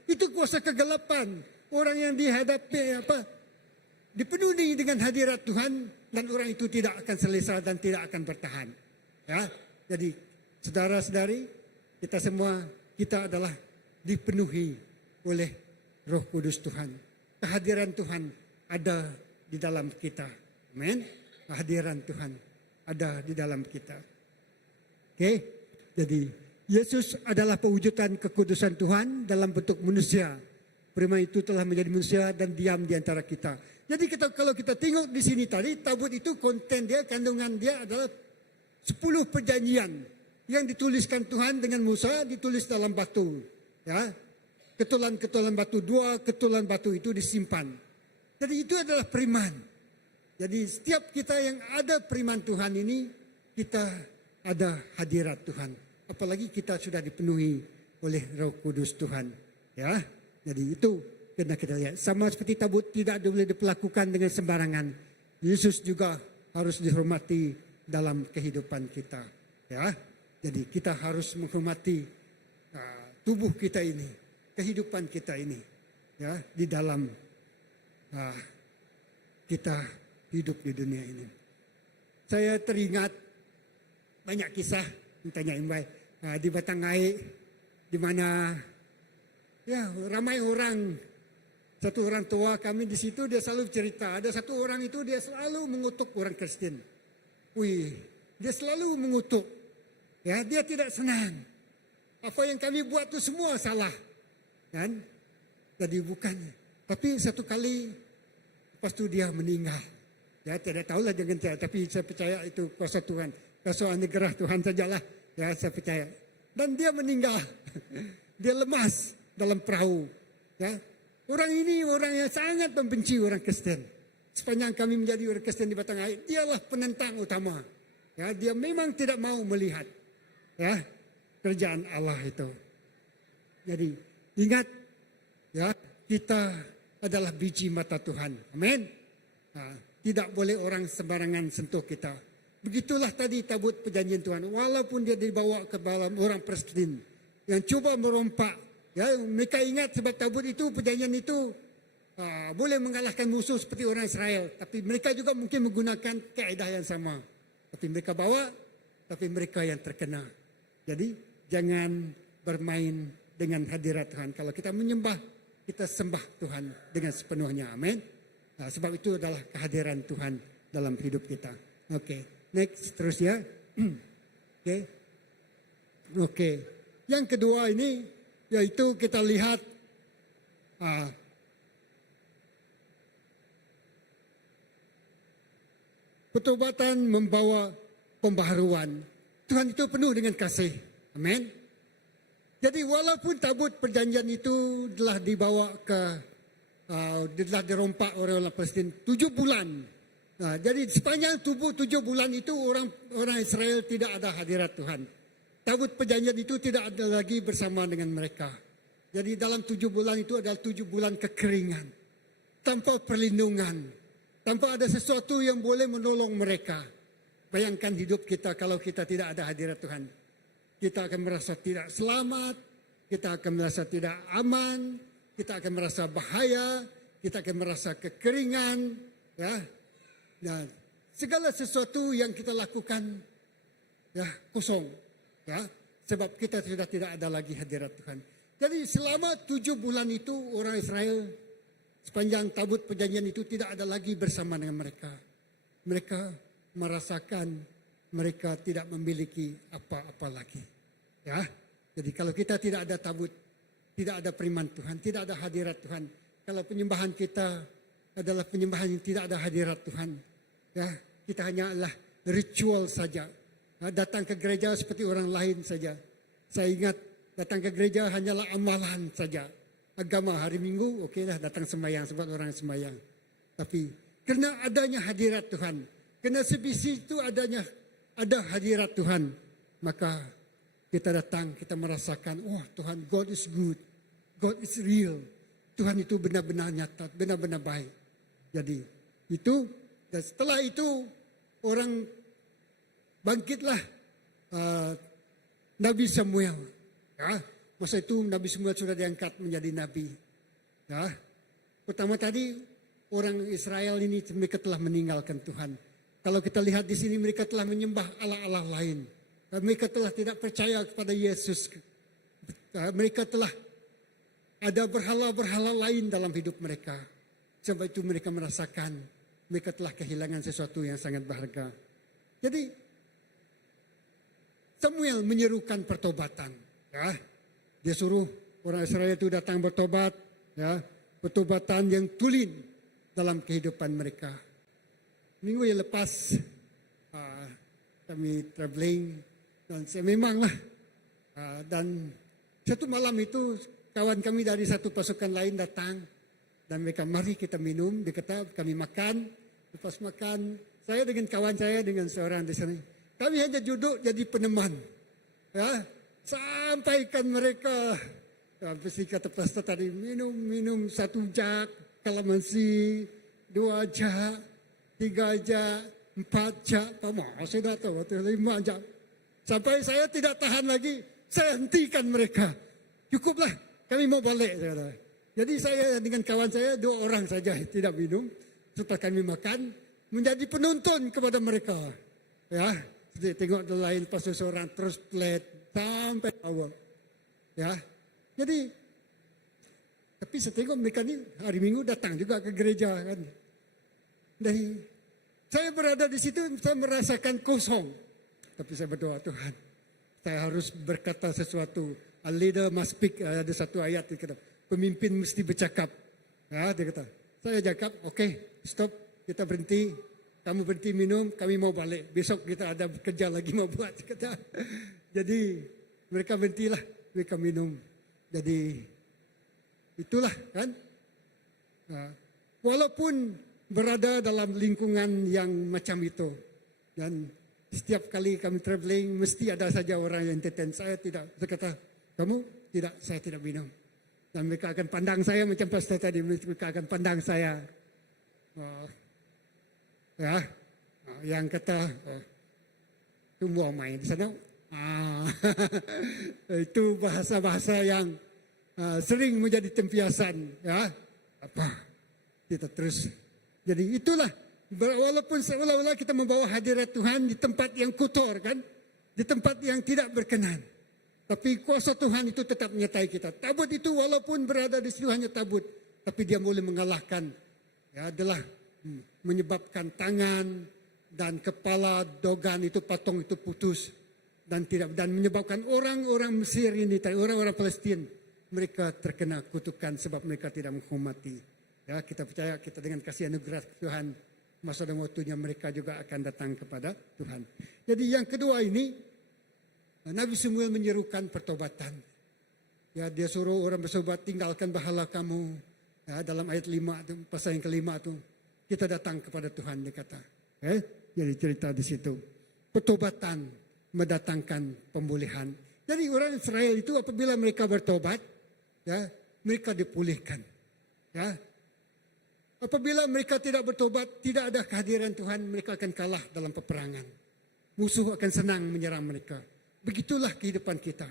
Itu kuasa kegelapan. Orang yang dihadapi dipenuhi dengan hadirat Tuhan, dan orang itu tidak akan selesa dan tidak akan bertahan. Jadi saudara-saudari, kita semua, kita adalah dipenuhi oleh Roh Kudus Tuhan. Kehadiran Tuhan ada di dalam kita. Amin. Kehadiran Tuhan ada di dalam kita. Oke. Jadi Yesus adalah pewujudan kekudusan Tuhan dalam bentuk manusia. Firman itu telah menjadi manusia dan diam di antara kita. Jadi kalau kita tengok di sini tadi, tabut itu konten dia, kandungan dia adalah 10 perjanjian yang dituliskan Tuhan dengan Musa, ditulis dalam batu. Ketulan-ketulan batu, 2 ketulan batu itu disimpan. Jadi itu adalah firman. Jadi setiap kita yang ada firman Tuhan ini, kita ada hadirat Tuhan. Apalagi kita sudah dipenuhi oleh Roh Kudus Tuhan. Jadi itu kena kita lihat. Sama seperti tabut tidak boleh diperlakukan dengan sembarangan. Yesus juga harus dihormati dalam kehidupan kita. Jadi kita harus menghormati tubuh kita ini, kehidupan kita ini, di dalam kita hidup di dunia ini. Saya teringat banyak kisah, tanya Imbai, di Batang Air, di mana ramai orang. Satu orang tua kami di situ, dia selalu cerita, ada satu orang itu dia selalu mengutuk orang Kristen. Dia selalu mengutuk. Dia tidak senang. Apa yang kami buat itu semua salah. Jadi bukannya. Tapi satu kali lepas itu dia meninggal. Tidak tahulah jangan saya, tapi saya percaya itu kuasa Tuhan. Kuasa anugerah Tuhan sajalah. Saya percaya. Dan dia meninggal. Dia lemas dalam perahu. Orang ini orang yang sangat membenci orang Kristen. Sepanjang kami menjadi orang Kristen di Batang Air, dialah penentang utama. Dia memang tidak mau melihat kerjaan Allah itu. Jadi ingat, kita adalah biji mata Tuhan. Amin. Tidak boleh orang sembarangan sentuh kita. Begitulah tadi tabut perjanjian Tuhan. Walaupun dia dibawa ke dalam orang Palestin yang coba merompak. Mereka ingat sebab tabut itu, perjanjian itu boleh mengalahkan musuh seperti orang Israel. Tapi mereka juga mungkin menggunakan kaedah yang sama. Tapi mereka bawa, tapi mereka yang terkena. Jadi jangan bermain dengan hadirat Tuhan. Kalau kita menyembah, kita sembah Tuhan dengan sepenuhnya. Amin. Sebab itu adalah kehadiran Tuhan dalam hidup kita. Oke. Next, terus ya. Oke. Yang kedua ini, yaitu kita lihat pertobatan membawa pembaharuan. Tuhan itu penuh dengan kasih. Amin. Jadi walaupun tabut perjanjian itu telah dibawa telah dirompak oleh orang Palestin 7 bulan. Jadi sepanjang 7 bulan itu orang Israel tidak ada hadirat Tuhan. Tabut perjanjian itu tidak ada lagi bersama dengan mereka. Jadi dalam 7 bulan itu adalah 7 bulan kekeringan. Tanpa perlindungan. Tanpa ada sesuatu yang boleh menolong mereka. Bayangkan hidup kita kalau kita tidak ada hadirat Tuhan. Kita akan merasa tidak selamat. Kita akan merasa tidak aman. Kita akan merasa bahaya. Kita akan merasa kekeringan. Dan segala sesuatu yang kita lakukan kosong. Sebab kita sudah tidak ada lagi hadirat Tuhan. Jadi selama 7 bulan itu orang Israel sepanjang tabut perjanjian itu tidak ada lagi bersama dengan mereka. mereka merasakan mereka tidak memiliki apa-apa lagi. Ya, jadi kalau kita tidak ada tabut, tidak ada firman Tuhan, tidak ada hadirat Tuhan, kalau penyembahan kita adalah penyembahan yang tidak ada hadirat Tuhan, ya, kita hanyalah ritual saja. Ya, datang ke gereja seperti orang lain saja. Saya ingat datang ke gereja hanyalah amalan saja. Agama hari Minggu, okeylah datang sembahyang sebab orang sembahyang. Tapi kerana adanya hadirat Tuhan, kerana sebisi itu ada hadirat Tuhan, maka kita datang, kita merasakan, oh Tuhan, God is good, God is real. Tuhan itu benar-benar nyata, benar-benar baik. Jadi itu, dan setelah itu orang bangkitlah Nabi Samuel. Ya, masa itu Nabi Samuel sudah diangkat menjadi nabi. Ya, pertama tadi orang Israel ini mereka telah meninggalkan Tuhan. Kalau kita lihat di sini mereka telah menyembah Allah-Allah lain. Mereka telah tidak percaya kepada Yesus. Mereka telah ada berhala-berhala lain dalam hidup mereka. Sebab itu mereka merasakan mereka telah kehilangan sesuatu yang sangat berharga. Jadi Samuel menyerukan pertobatan. Ya, dia suruh orang Israel itu datang bertobat. Ya, pertobatan yang tulen dalam kehidupan mereka. Minggu yang lepas kami traveling dan saya memanglah dan satu malam itu kawan kami dari satu pasukan lain datang dan mereka mari kita minum. Dia kata kami makan. Lepas makan saya dengan kawan saya dengan seorang di sana. Kami hanya duduk jadi peneman. Ya, sampaikan mereka. Pasti kata pastor tadi minum 1 jug kalamansi, 2 jug, 3 jug, 4 jug. Saya dah tahu 5 jug. Sampai saya tidak tahan lagi, saya hentikan mereka. Cukuplah, kami mau balik. Jadi saya dengan kawan saya 2 orang saja tidak minum. Setelah kami makan, menjadi penonton kepada mereka. Ya, jadi tengok lain pasal seorang terus plate sampai awal. Ya, jadi tapi saya tengok mereka ni hari Minggu datang juga ke gereja kan. Dan saya berada di situ, saya merasakan kosong. Tapi saya berdoa, Tuhan, saya harus berkata sesuatu. A leader must speak. Ada satu ayat dia kata, pemimpin mesti bercakap. Ya, dia kata, saya cakap, okey, stop, kita berhenti. Kamu berhenti minum, kami mau balik. Besok kita ada kerja lagi mau buat. Kata. Jadi mereka berhentilah, mereka minum. Jadi itulah kan. Walaupun berada dalam lingkungan yang macam itu. Dan setiap kali kami traveling, mesti ada saja orang yang entertain. Saya tidak. Saya kata, kamu tidak, saya tidak minum. Dan mereka akan pandang saya macam pastor tadi. Mereka akan pandang saya. Ya, yang kata itu mau main di sana. Itu bahasa-bahasa yang sering menjadi tempiasan. Ya, apa kita terus. Jadi itulah. Walaupun seolah-olah kita membawa hadirat Tuhan di tempat yang kotor kan, di tempat yang tidak berkenan. Tapi kuasa Tuhan itu tetap menyertai kita. Tabut itu walaupun berada di situ hanya tabut, tapi dia boleh mengalahkan. Ya, adalah menyebabkan tangan dan kepala dogan itu patung itu putus dan menyebabkan orang-orang Mesir ini, orang-orang Palestin, mereka terkena kutukan sebab mereka tidak menghormati. Ya, kita percaya kita dengan kasih anugerah Tuhan masa dan waktunya mereka juga akan datang kepada Tuhan. Jadi yang kedua ini Nabi Samuel menyerukan pertobatan. Ya, dia suruh orang bersobat tinggalkan bahala kamu. Ya, dalam ayat 5 itu, pasal yang kelima itu kita datang kepada Tuhan, dia kata. Jadi cerita di situ. Pertobatan mendatangkan pemulihan. Jadi orang Israel itu apabila mereka bertobat, ya, mereka dipulihkan. Ya. Apabila mereka tidak bertobat, tidak ada kehadiran Tuhan, mereka akan kalah dalam peperangan. Musuh akan senang menyerang mereka. Begitulah kehidupan kita.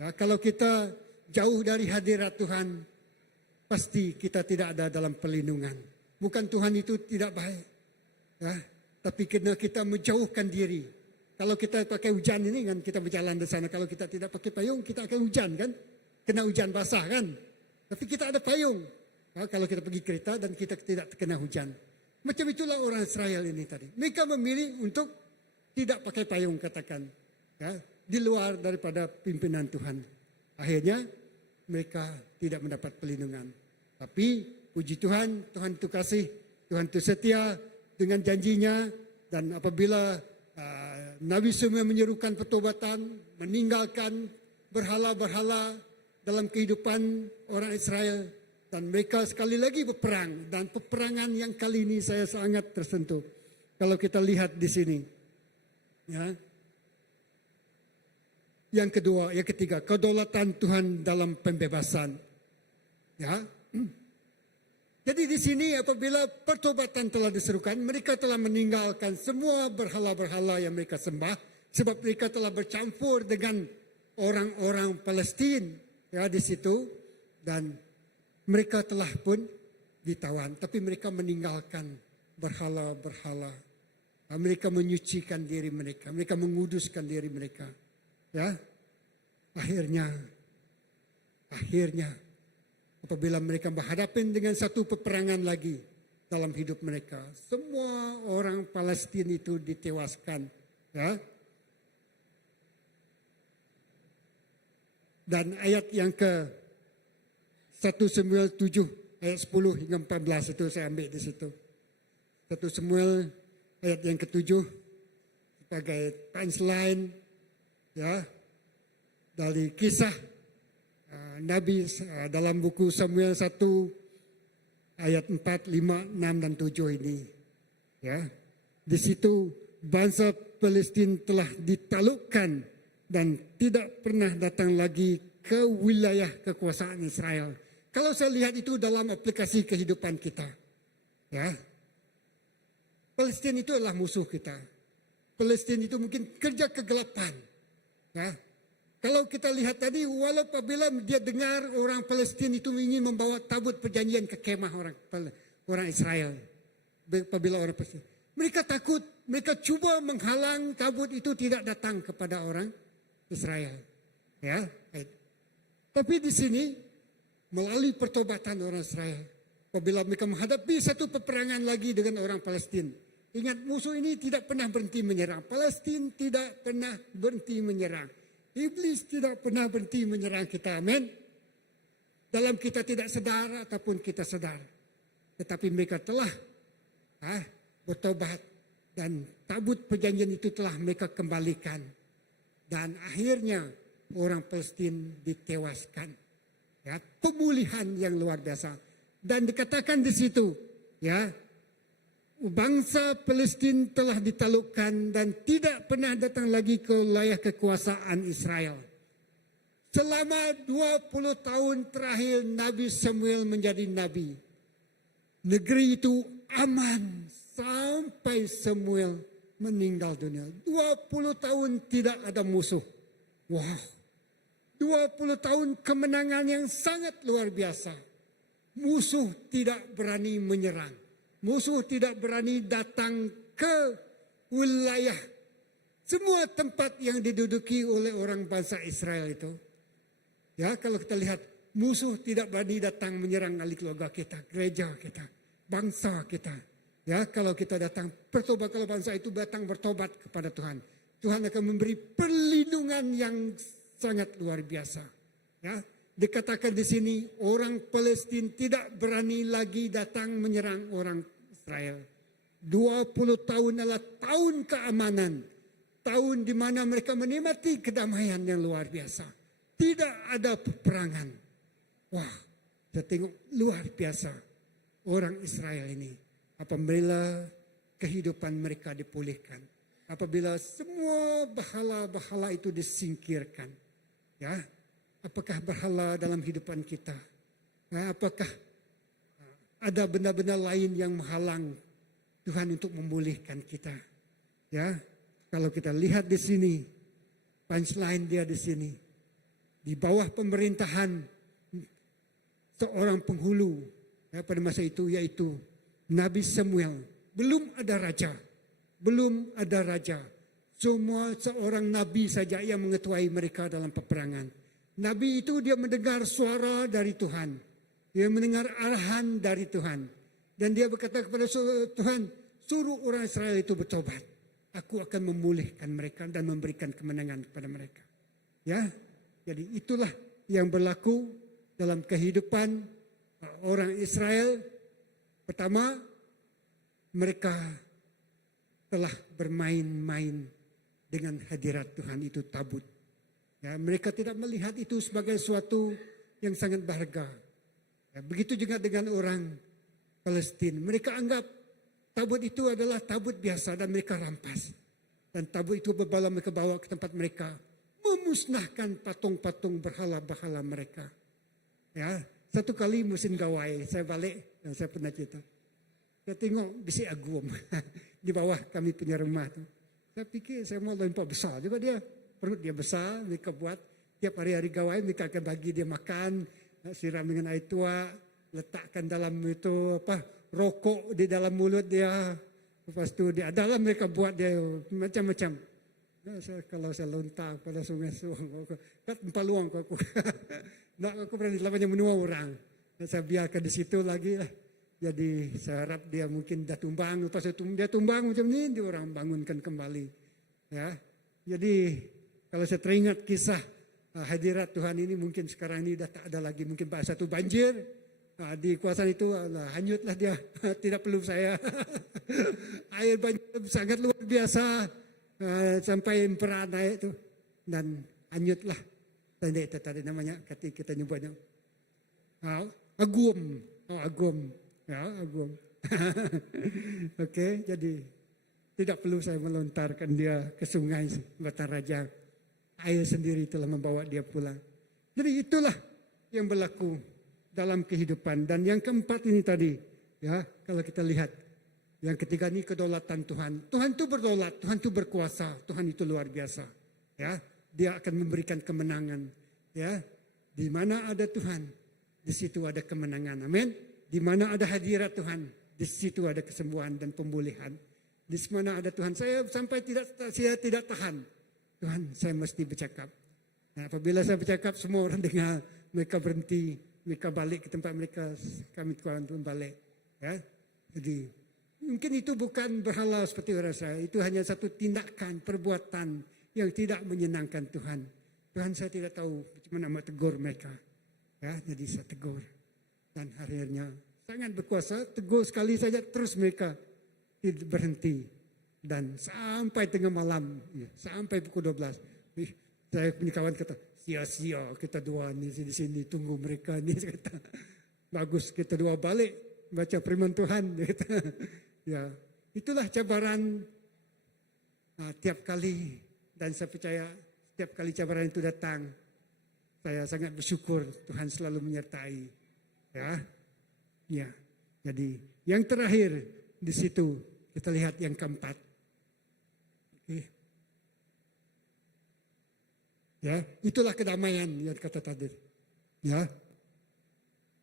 Ya, kalau kita jauh dari hadirat Tuhan, pasti kita tidak ada dalam perlindungan. Bukan Tuhan itu tidak baik. Ya, tapi kerana kita menjauhkan diri. Kalau kita pakai hujan ini kan, kita berjalan di sana. Kalau kita tidak pakai payung, kita akan hujan kan. Kena hujan basah kan. Tapi kita ada payung. Ya, kalau kita pergi kereta dan kita tidak terkena hujan. Macam itulah orang Israel ini tadi. Mereka memilih untuk tidak pakai payung, katakan, ya, di luar daripada pimpinan Tuhan. Akhirnya mereka tidak mendapat perlindungan. Tapi puji Tuhan, Tuhan itu kasih, Tuhan itu setia dengan janjinya. Dan apabila Nabi semua menyerukan pertobatan, meninggalkan berhala-berhala dalam kehidupan orang Israel, dan mereka sekali lagi berperang, dan peperangan yang kali ini saya sangat tersentuh. Kalau kita lihat di sini, ya. Yang kedua, yang ketiga, kedaulatan Tuhan dalam pembebasan. Ya. Jadi di sini apabila pertobatan telah diserukan, mereka telah meninggalkan semua berhala-berhala yang mereka sembah, sebab mereka telah bercampur dengan orang-orang Palestin, ya, di situ, dan mereka telah pun ditawan, tapi mereka meninggalkan berhala-berhala. Mereka menyucikan diri mereka, mereka menguduskan diri mereka. Ya, akhirnya, apabila mereka berhadapan dengan satu peperangan lagi dalam hidup mereka, semua orang Palestin itu ditewaskan. Ya. Dan ayat yang ke 1 Samuel 7 ayat 10 hingga 14 itu saya ambil di situ. 1 Samuel ayat yang ke-7 sebagai punchline, ya, dari kisah Nabi dalam buku Samuel 1 ayat 4, 5, 6 dan 7 ini. Ya. Di situ bangsa Palestin telah ditaklukkan dan tidak pernah datang lagi ke wilayah kekuasaan Israel. Kalau saya lihat itu dalam aplikasi kehidupan kita, ya, Palestin itu adalah musuh kita. Palestin itu mungkin kerja kegelapan. Ya. Kalau kita lihat tadi, walaupun apabila dia dengar orang Palestin itu ingin membawa tabut perjanjian ke kemah orang Israel, apabila orang Palestin, mereka takut, mereka cuba menghalang tabut itu tidak datang kepada orang Israel. Ya. Tapi di sini melalui pertobatan orang Israel, apabila mereka menghadapi satu peperangan lagi dengan orang Palestin, ingat musuh ini tidak pernah berhenti menyerang. Palestin tidak pernah berhenti menyerang. Iblis tidak pernah berhenti menyerang kita. Amin. Dalam kita tidak sadar ataupun kita sadar, tetapi mereka telah bertobat dan tabut perjanjian itu telah mereka kembalikan, dan akhirnya orang Palestin ditewaskan. Ya, pemulihan yang luar biasa. Dan dikatakan di situ, ya, bangsa Palestin telah ditaklukkan dan tidak pernah datang lagi ke wilayah kekuasaan Israel. Selama 20 tahun terakhir Nabi Samuel menjadi nabi, negeri itu aman sampai Samuel meninggal dunia. 20 tahun tidak ada musuh. Wow. 20 tahun kemenangan yang sangat luar biasa. Musuh tidak berani menyerang. Musuh tidak berani datang ke wilayah. Semua tempat yang diduduki oleh orang bangsa Israel itu. Ya, kalau kita lihat, musuh tidak berani datang menyerang ahli keluarga kita, gereja kita, bangsa kita. Ya, kalau kita datang bertobat, kalau bangsa itu datang bertobat kepada Tuhan, Tuhan akan memberi perlindungan yang sangat luar biasa. Ya, dikatakan di sini orang Palestin tidak berani lagi datang menyerang orang Israel. 20 tahun adalah tahun keamanan, tahun di mana mereka menikmati kedamaian yang luar biasa. Tidak ada peperangan. Wah, saya tengok luar biasa orang Israel ini. Apabila kehidupan mereka dipulihkan, apabila semua berhala-berhala itu disingkirkan. Ya, apakah berhala dalam kehidupan kita? Ya, apakah ada benda-benda lain yang menghalang Tuhan untuk memulihkan kita? Ya, kalau kita lihat di sini, punchline dia di sini, di bawah pemerintahan seorang penghulu, ya, pada masa itu yaitu Nabi Samuel. Belum ada raja, belum ada raja. Semua seorang nabi saja yang mengetuai mereka dalam peperangan. Nabi itu dia mendengar suara dari Tuhan. Dia mendengar arahan dari Tuhan. Dan dia berkata kepada Tuhan, suruh orang Israel itu bertobat. Aku akan memulihkan mereka dan memberikan kemenangan kepada mereka. Ya, jadi itulah yang berlaku dalam kehidupan orang Israel. Pertama, mereka telah bermain-main dengan hadirat Tuhan itu tabut. Ya, mereka tidak melihat itu sebagai suatu yang sangat berharga. Ya, begitu juga dengan orang Palestina. Mereka anggap tabut itu adalah tabut biasa dan mereka rampas. Dan tabut itu mereka bawa ke tempat mereka. Memusnahkan patung-patung berhala-berhala mereka. Ya, satu kali musim gawai saya balik dan saya pernah cerita. Saya tengok bisi agum di bawah kami punya rumah tu. Saya fikir saya mau lompat besar juga dia. Perut dia besar, mereka buat tiap hari-hari gawai mereka akan bagi dia makan, siram dengan air tua, letakkan dalam itu rokok di dalam mulut dia. Lepas tu dia dalam mereka buat dia macam-macam. Kalau saya lontar pada sungai kat peluang aku. Nak aku berani lamanya menua orang. Saya biarkan di situ lagi lah. Jadi saya harap dia mungkin dah tumbang. Lepas dia tumbang macam ni, dia orang bangunkan kembali. Ya, jadi kalau saya teringat kisah hadirat Tuhan ini mungkin sekarang ini dah tak ada lagi. Mungkin satu banjir. Di kawasan itu hanyutlah dia. Tidak perlu saya. Air banjir sangat luar biasa. Sampai emperan naik tu. Dan hanyutlah. Tadi itu tadi namanya kita nyebutnya. Agum. Agum. Ya, agum. Okey, jadi tidak perlu saya melontarkan dia ke sungai Bataraja. Air sendiri telah membawa dia pulang. Jadi itulah yang berlaku dalam kehidupan. Dan yang keempat ini tadi, ya, kalau kita lihat, yang ketiga ini kedaulatan Tuhan. Tuhan itu berdaulat, Tuhan itu berkuasa, Tuhan itu luar biasa. Ya, dia akan memberikan kemenangan. Ya, di mana ada Tuhan, di situ ada kemenangan. Amin. Di mana ada hadirat Tuhan, di situ ada kesembuhan dan pemulihan. Di mana ada Tuhan, saya sampai tidak tahan. Tuhan, saya mesti bercakap. Nah, apabila saya bercakap, semua orang dengar, mereka berhenti, mereka balik ke tempat mereka, kami Tuhan pun balik. Ya, jadi mungkin itu bukan berhala seperti orang saya, itu hanya satu tindakan, perbuatan yang tidak menyenangkan Tuhan. Tuhan, saya tidak tahu bagaimana nak tegur mereka. Ya, jadi saya tegur. Dan akhirnya sangat berkuasa, tegur sekali saja terus mereka berhenti. Dan sampai tengah malam, ya, sampai pukul 12. Saya punya kawan kata, sia-sia kita dua ni di sini tunggu mereka ni. Saya kata, bagus kita dua balik baca firman Tuhan. Dia kata, ya, itulah cabaran tiap kali. Dan saya percaya setiap kali cabaran itu datang, saya sangat bersyukur Tuhan selalu menyertai. Ya, ya. Jadi yang terakhir di situ kita lihat yang keempat. Okay. Ya, itulah kedamaian yang kata tadi. Ya,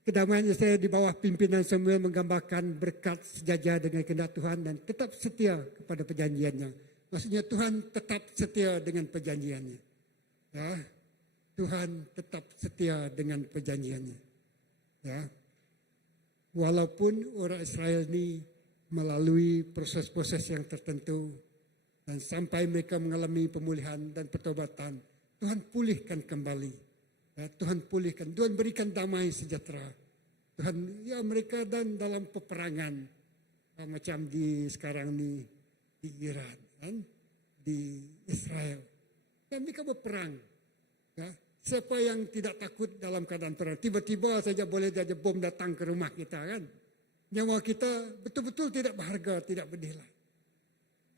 kedamaian saya di bawah pimpinan Samuel menggambarkan berkat sejajar dengan kehendak Tuhan dan tetap setia kepada perjanjiannya. Maksudnya Tuhan tetap setia dengan perjanjiannya. Ya, Tuhan tetap setia dengan perjanjiannya. Ya, walaupun orang Israel ini melalui proses-proses yang tertentu dan sampai mereka mengalami pemulihan dan pertobatan, Tuhan pulihkan kembali. Ya, Tuhan pulihkan, Tuhan berikan damai sejahtera. Tuhan, ya mereka dan dalam peperangan macam di sekarang ni di Iran, kan? Di Israel, dan mereka berperang. Ya, siapa yang tidak takut dalam keadaan perang? Tiba-tiba saja boleh saja bom datang ke rumah kita, kan? Nyawa kita betul-betul tidak berharga, tidak bernilai.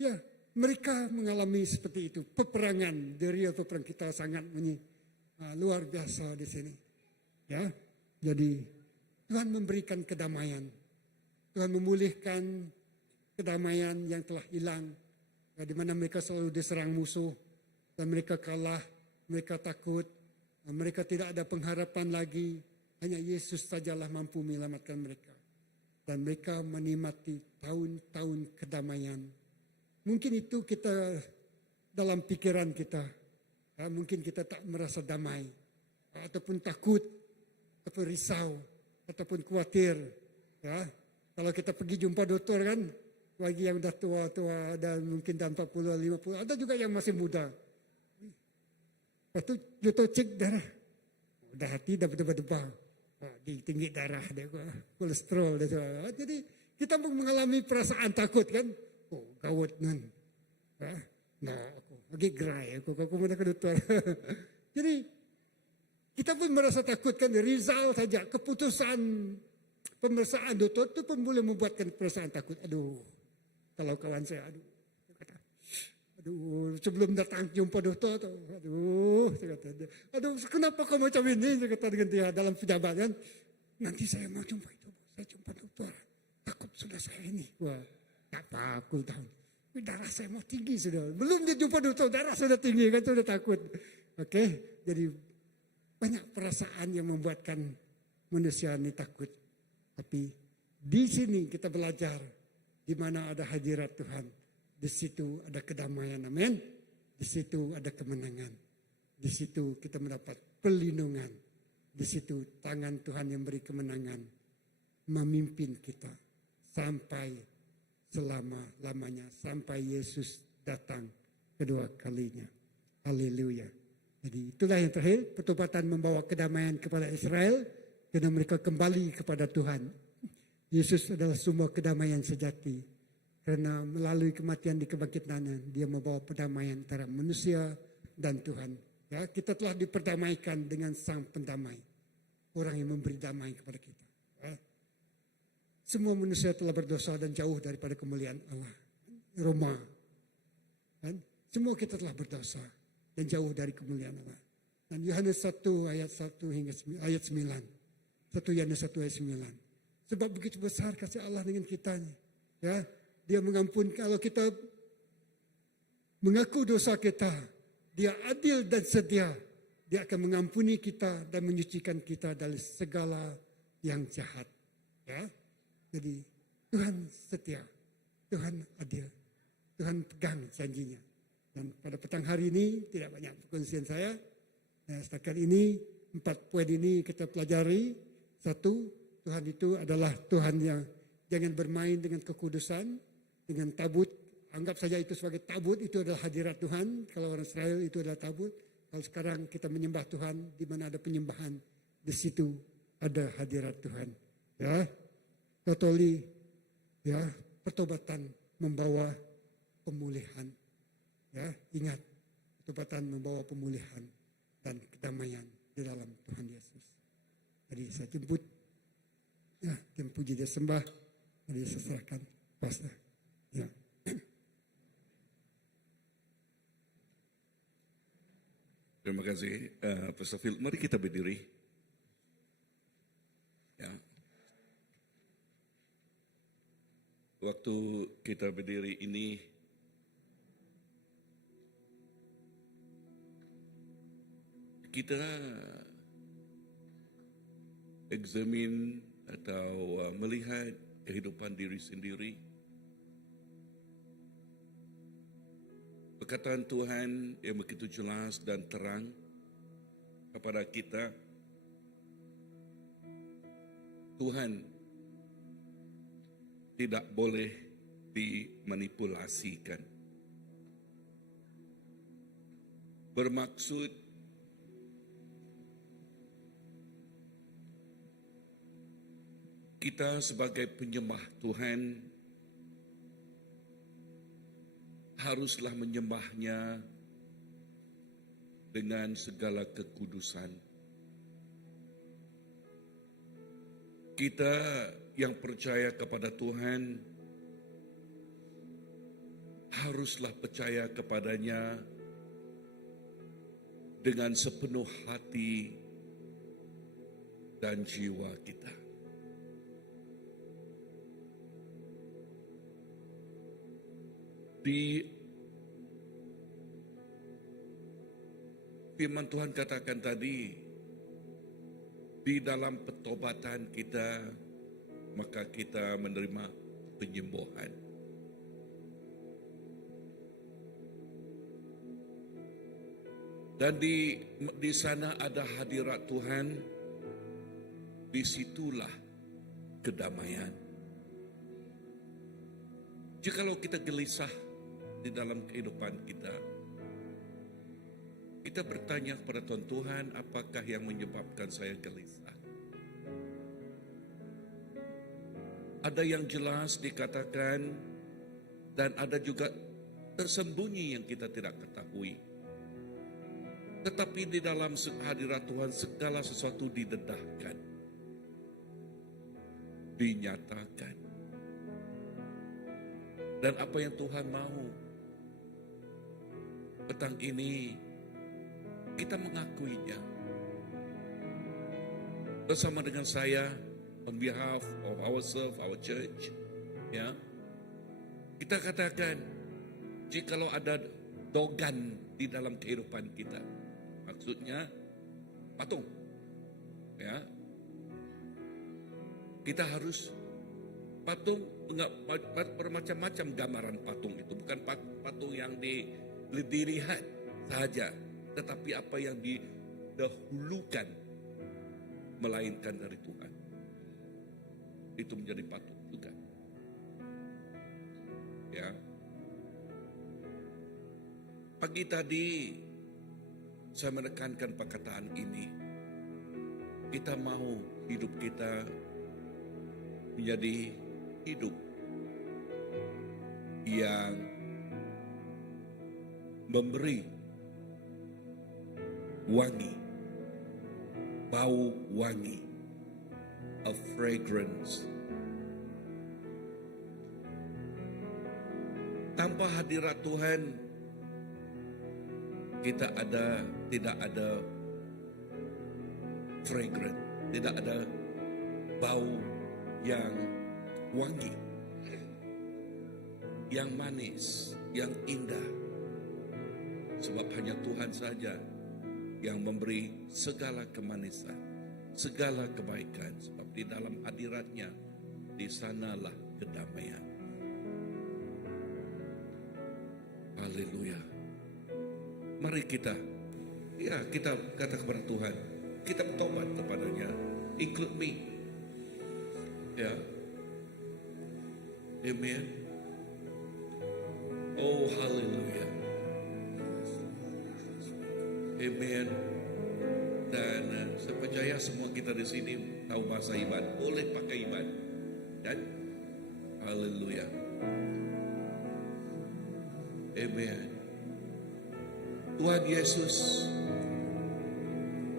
Ya, mereka mengalami seperti itu. Peperangan, real peperangan kita sangat luar biasa di sini. Ya, jadi Tuhan memberikan kedamaian. Tuhan memulihkan kedamaian yang telah hilang. Ya, di mana mereka selalu diserang musuh dan mereka kalah, mereka takut, mereka tidak ada pengharapan lagi. Hanya Yesus sajalah mampu menyelamatkan mereka. Dan mereka menikmati tahun-tahun kedamaian. Mungkin itu kita dalam pikiran kita. Ya, mungkin kita tak merasa damai. Ataupun takut, ataupun risau, ataupun khawatir. Ya, Kalau kita pergi jumpa dokter kan, bagi yang dah tua-tua dan mungkin dah 40, 50, ada juga yang masih muda. Lepas tu dokter cek darah. Dah hati dah berdebar-debar. Di tinggi darah dia, kolesterol dia. Jadi kita mengalami perasaan takut kan. Oh, gawat nan. Nah, aku lagi gerai aku mana ke dokter. Jadi kita pun merasa takut kan, result saja, keputusan pemeriksaan dokter itu pun boleh membuatkan perasaan takut. Aduh, kalau kawan saya, dia kata, aduh, sebelum datang jumpa dokter, saya kata, aduh, kenapa kau macam ini? Saya kata dengan dia dalam pejabat kan, nanti saya mau jumpa itu, saya jumpa dokter, takut sudah saya ini. Wah, tak apa, aku tahu. Darah saya mau tinggi sudah. Belum dia jumpa dokter, darah sudah tinggi kan, sudah takut. Oke, jadi banyak perasaan yang membuatkan manusia ini takut. Tapi di sini kita belajar di mana ada hadirat Tuhan. Di situ ada kedamaian, amin. Di situ ada kemenangan. Di situ kita mendapat perlindungan. Di situ tangan Tuhan yang beri kemenangan memimpin kita sampai selama-lamanya, sampai Yesus datang kedua kalinya. Haleluya. Jadi itulah yang terakhir, pertobatan membawa kedamaian kepada Israel karena mereka kembali kepada Tuhan. Yesus adalah sumber kedamaian sejati. Karena melalui kematian di kebangkitannya, dia membawa perdamaian antara manusia dan Tuhan. Ya, kita telah diperdamaikan dengan Sang Pendamai. Orang yang memberi damai kepada kita. Ya. Semua manusia telah berdosa dan jauh daripada kemuliaan Allah. Roma. Kan? Semua kita telah berdosa dan jauh dari kemuliaan Allah. Dan Yohanes 1 ayat 1 hingga ayat 9. 1 Yohanes 1 ayat 9. Sebab begitu besar kasih Allah dengan kita. Ya, dia mengampuni kalau kita mengaku dosa kita. Dia adil dan setia. Dia akan mengampuni kita dan menyucikan kita dari segala yang jahat. Ya. Jadi Tuhan setia, Tuhan adil, Tuhan pegang janjinya. Dan pada petang hari ini tidak banyak perkongsian saya. Setakat ini 4 poin ini kita pelajari. 1, Tuhan itu adalah Tuhan yang jangan bermain dengan kekudusan, dengan tabut. Anggap saja itu sebagai tabut, itu adalah hadirat Tuhan. Kalau orang Israel itu adalah tabut. Kalau sekarang kita menyembah Tuhan, di mana ada penyembahan, di situ ada hadirat Tuhan. Ya. Totally, ya, pertobatan membawa pemulihan. Ya, ingat, pertobatan membawa pemulihan dan kedamaian di dalam Tuhan Yesus. Jadi saya jemput, ya, tim puji dia sembah, jadi saya serahkan pastor. Ya. Terima kasih, Pastor Phil. Mari kita berdiri. Ya. Waktu kita berdiri ini, kita examine atau melihat kehidupan diri sendiri. Perkataan Tuhan yang begitu jelas dan terang kepada kita. Tuhan tidak boleh dimanipulasikan. Bermaksud kita sebagai penyembah Tuhan haruslah menyembahnya dengan segala kekudusan. Kita yang percaya kepada Tuhan haruslah percaya kepadanya dengan sepenuh hati dan jiwa kita. Di firman Tuhan katakan tadi, di dalam pertobatan kita, maka kita menerima penyembuhan. Dan di sana ada hadirat Tuhan, disitulah kedamaian. Jikalau kita gelisah di dalam kehidupan kita, kita bertanya kepada Tuhan, Tuhan, apakah yang menyebabkan saya gelisah? Ada yang jelas dikatakan dan ada juga tersembunyi yang kita tidak ketahui. Tetapi di dalam hadirat Tuhan segala sesuatu didedahkan, dinyatakan. Dan apa yang Tuhan mau petang ini kita mengakuinya. Bersama dengan saya, on behalf of ourselves, our church, ya, kita katakan, jikalau ada dogan di dalam kehidupan kita, maksudnya patung, ya, kita harus patung, enggak bermacam-macam gambaran patung itu, bukan patung yang dilihat saja, tetapi apa yang didahulukan melainkan dari Tuhan. Itu menjadi patung juga. Ya. Pagi tadi saya menekankan perkataan ini. Kita mau hidup kita menjadi hidup yang memberi wangi, bau wangi, a fragrance. Tanpa hadirat Tuhan, kita tidak ada fragrant, tidak ada bau yang wangi, yang manis, yang indah. Sebab hanya Tuhan saja yang memberi segala kemanisan, segala kebaikan. Sebab di dalam hadiratnya, di sanalah kedamaian. Haleluya. Mari kita kata kepada Tuhan, kita bertobat kepadanya. Include me. Ya. Amen. Oh, haleluya. Amen. Dan saya percaya semua kita di sini tahu bahasa iman, boleh pakai iman. Dan haleluya. Amen. Tuhan Yesus,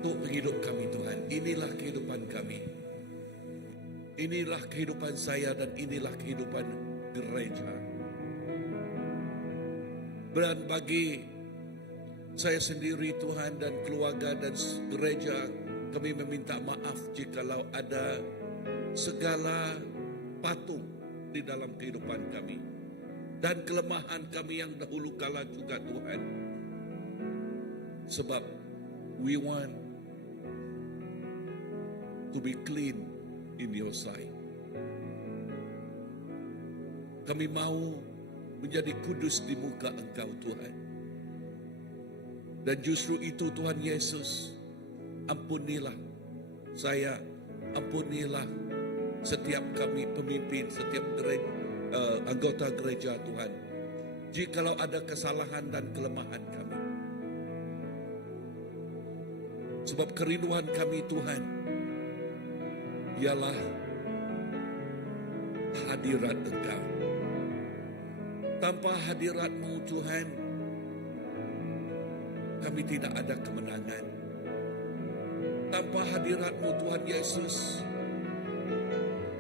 untuk hidup kami Tuhan, inilah kehidupan kami. Inilah kehidupan saya dan inilah kehidupan gereja. Dan bagi saya sendiri Tuhan dan keluarga dan gereja, kami meminta maaf jikalau ada segala patung di dalam kehidupan kami. Dan kelemahan kami yang dahulu kala juga Tuhan. Sebab we want to be clean in your sight. Kami mau menjadi kudus di muka Engkau Tuhan. Dan justru itu Tuhan Yesus, ampunilah saya, ampunilah setiap kami pemimpin, setiap anggota gereja Tuhan. Jikalau ada kesalahan dan kelemahan kami. Sebab kerinduan kami Tuhan ialah hadirat Engkau. Tanpa hadirat-Mu Tuhan, kami tidak ada kemenangan. Tanpa hadirat-Mu Tuhan Yesus,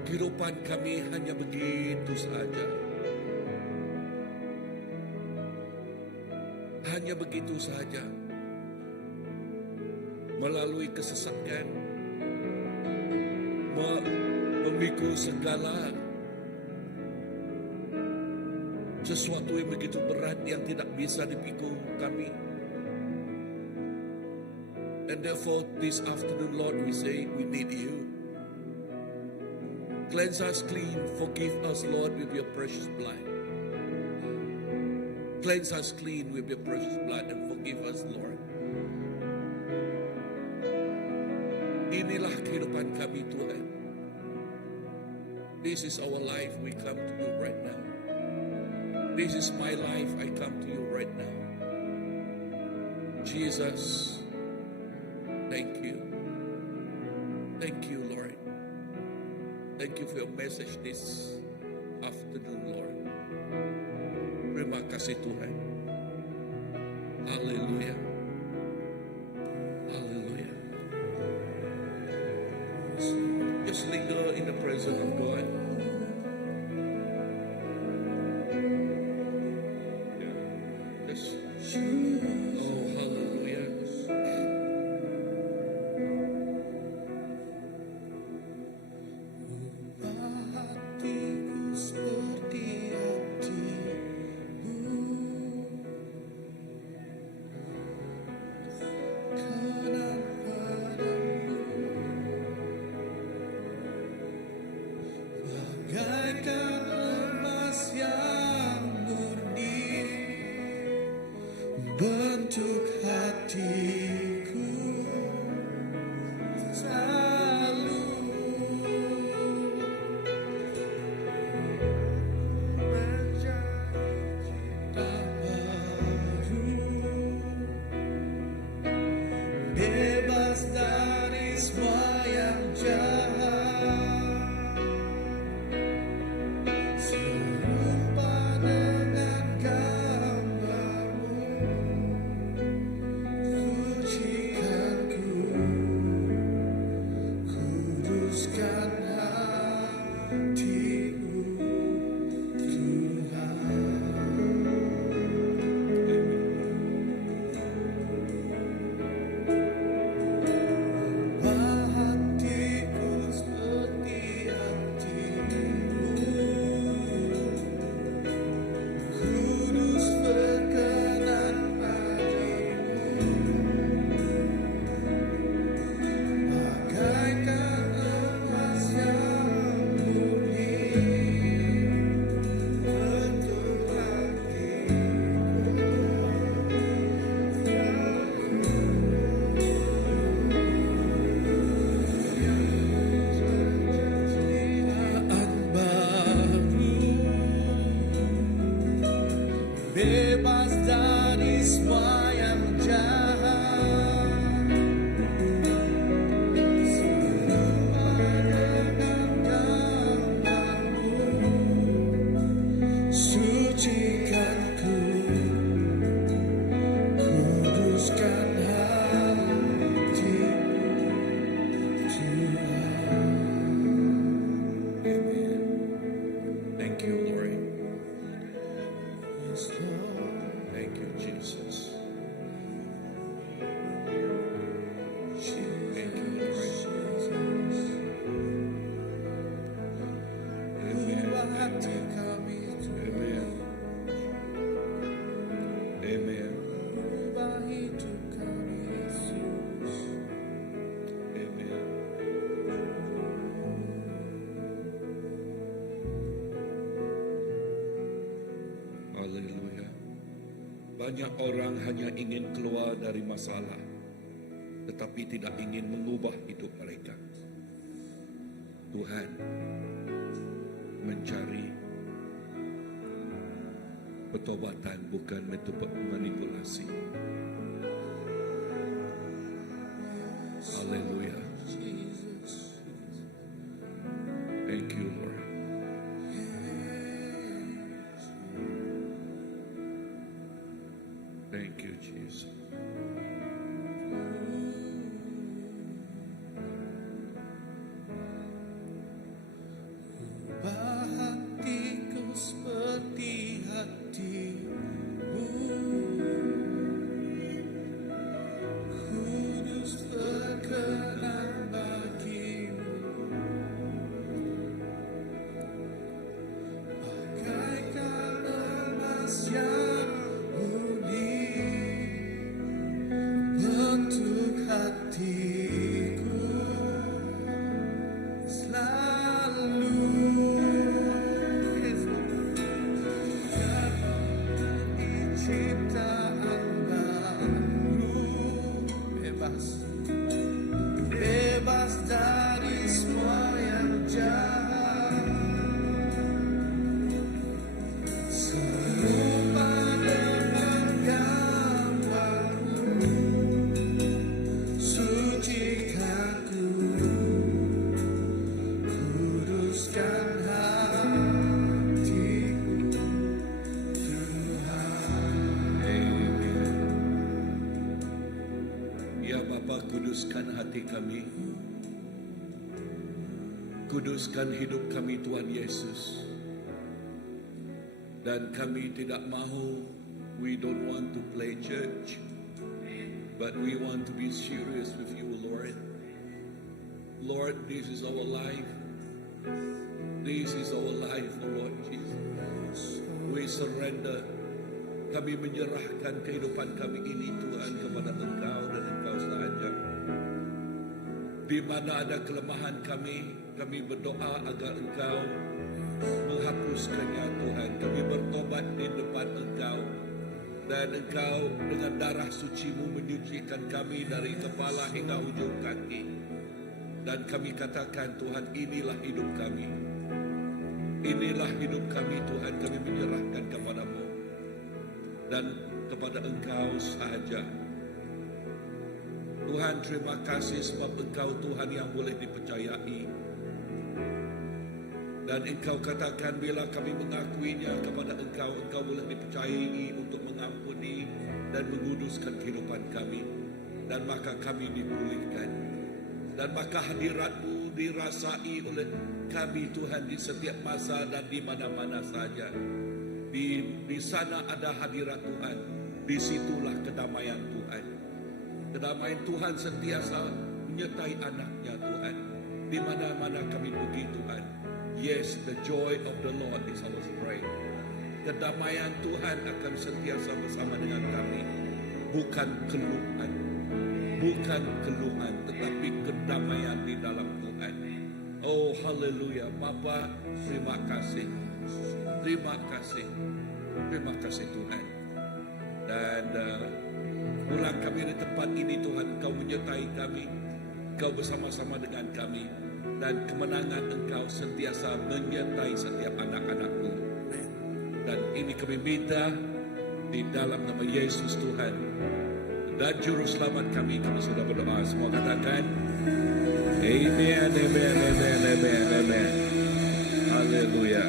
kehidupan kami hanya begitu saja. Hanya begitu saja. Melalui kesesakan, memikul segala sesuatu yang begitu berat yang tidak bisa dipikul kami. And therefore this afternoon, Lord, we say we need you. Cleanse us clean, forgive us, Lord, with your precious blood. Cleanse us clean with your precious blood and forgive us, Lord. Inilah kehidupan kami Tuhan. This is our life we come to you right now. This is my life. I come to you right now. Jesus, thank you. Thank you, Lord. Thank you for your message this afternoon, Lord. Terima kasih Tuhan. Haleluya. Haleluya. Just linger in the presence of God. Just, oh, haleluya. Hatiku seperti hatimu, kenal padamu, bagaikan emas yang murni, bentuk hatiku selalu. Bebas dari semua yang jahat, serupa dengan gambarmu, sucikan ku, kuduskan hatiku, Tuhan. Hatiku seperti hatimu, kudus berkenan padamu, bagaikan emas yang murni, bentuk hatiku. Bebas dari semua yang jahat, serupa dengan gambarmu, sucikan ku, kuduskan hatiku, Tuhan. Amen. Thank you, Lord. Yes, Lord. Thank you, Jesus. Thank you, Lord. Amen. Ubah hati kami, Amen. Amen. ubah hidup kami, Yesus. Amen. Haleluya. Banyak orang hanya ingin keluar dari masalah, tetapi tidak ingin mengubah hidup mereka. Tuhan mencari pertobatan, bukan manipulasi. Haleluya. Thank you, Lord. Thank you, Jesus. Ubah hatiku seperti hatimu, kudus berkenan bagimu, bagaikan emas yang murni, kami. Kuduskan hidup kami Tuhan Yesus. Dan kami tidak mahu, we don't want to play church, but we want to be serious with you, Lord. Lord, this is our life. This is our life, oh Lord Jesus. We surrender. Kami menyerahkan kehidupan kami ini Tuhan kepada Engkau dan Engkau sahaja. Di mana ada kelemahan kami berdoa agar Engkau menghapuskannya Tuhan. Kami bertobat di depan Engkau. Dan Engkau dengan darah suci-Mu menyucikan kami dari kepala hingga ujung kaki. Dan kami katakan Tuhan, inilah hidup kami. Inilah hidup kami Tuhan, kami menyerahkan kepada-Mu. Dan kepada Engkau sahaja. Tuhan, terima kasih sebab Engkau Tuhan yang boleh dipercayai. Dan Engkau katakan bila kami mengakuinya kepada Engkau, Engkau boleh dipercayai untuk mengampuni dan menguduskan kehidupan kami. Dan maka kami dipulihkan. Dan maka hadirat-Mu dirasai oleh kami Tuhan di setiap masa dan di mana-mana saja. Di sana ada hadirat Tuhan. Disitulah kedamaian Tuhan. Kedamaian Tuhan sentiasa menyertai anak-Nya Tuhan. Di mana-mana kami pergi Tuhan. Yes, the joy of the Lord is our strength. Kedamaian Tuhan akan sentiasa bersama dengan kami. Bukan keluhan. Bukan keluhan, tetapi kedamaian di dalam Tuhan. Oh, haleluya. Bapa, terima kasih. Terima kasih. Terima kasih Tuhan. Dan pulang kami di tempat ini Tuhan, Engkau menyertai kami. Engkau bersama-sama dengan kami. Dan kemenangan Engkau sentiasa menyertai setiap anak-anak-Mu. Dan ini kami minta di dalam nama Yesus Tuhan. Dan Juru Selamat kami sudah berdoa. Semua katakan, Amen, Amen, Amen, Amen, Amen. Haleluya.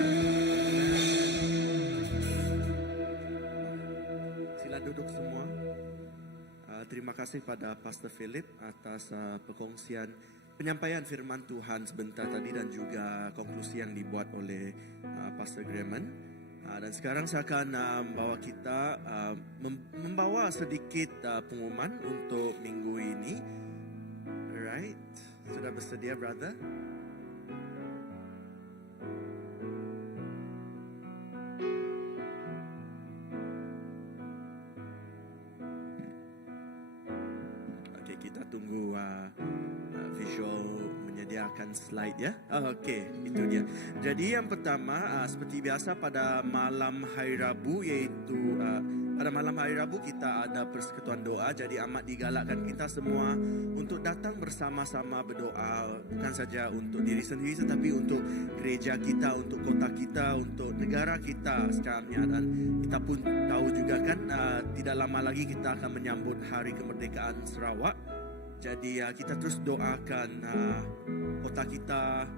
Sila duduk semua. Terima kasih pada Pastor Philip atas perkongsian penyampaian firman Tuhan sebentar tadi dan juga konklusi yang dibuat oleh Pastor Grayman. Dan sekarang saya akan membawa sedikit pengumuman untuk minggu ini. Alright, sudah bersedia, brother? Oke, kita tunggu visual menyediakan slide ya. Okey, itu dia. Jadi yang pertama seperti biasa pada malam hari Rabu, iaitu pada malam hari Rabu kita ada persekutuan doa. Jadi amat digalakkan kita semua untuk datang bersama-sama berdoa, bukan saja untuk diri sendiri tetapi untuk gereja kita, untuk kota kita, untuk negara kita secaranya. Dan kita pun tahu juga kan tidak lama lagi kita akan menyambut Hari Kemerdekaan Sarawak. Jadi kita terus doakan kota kita,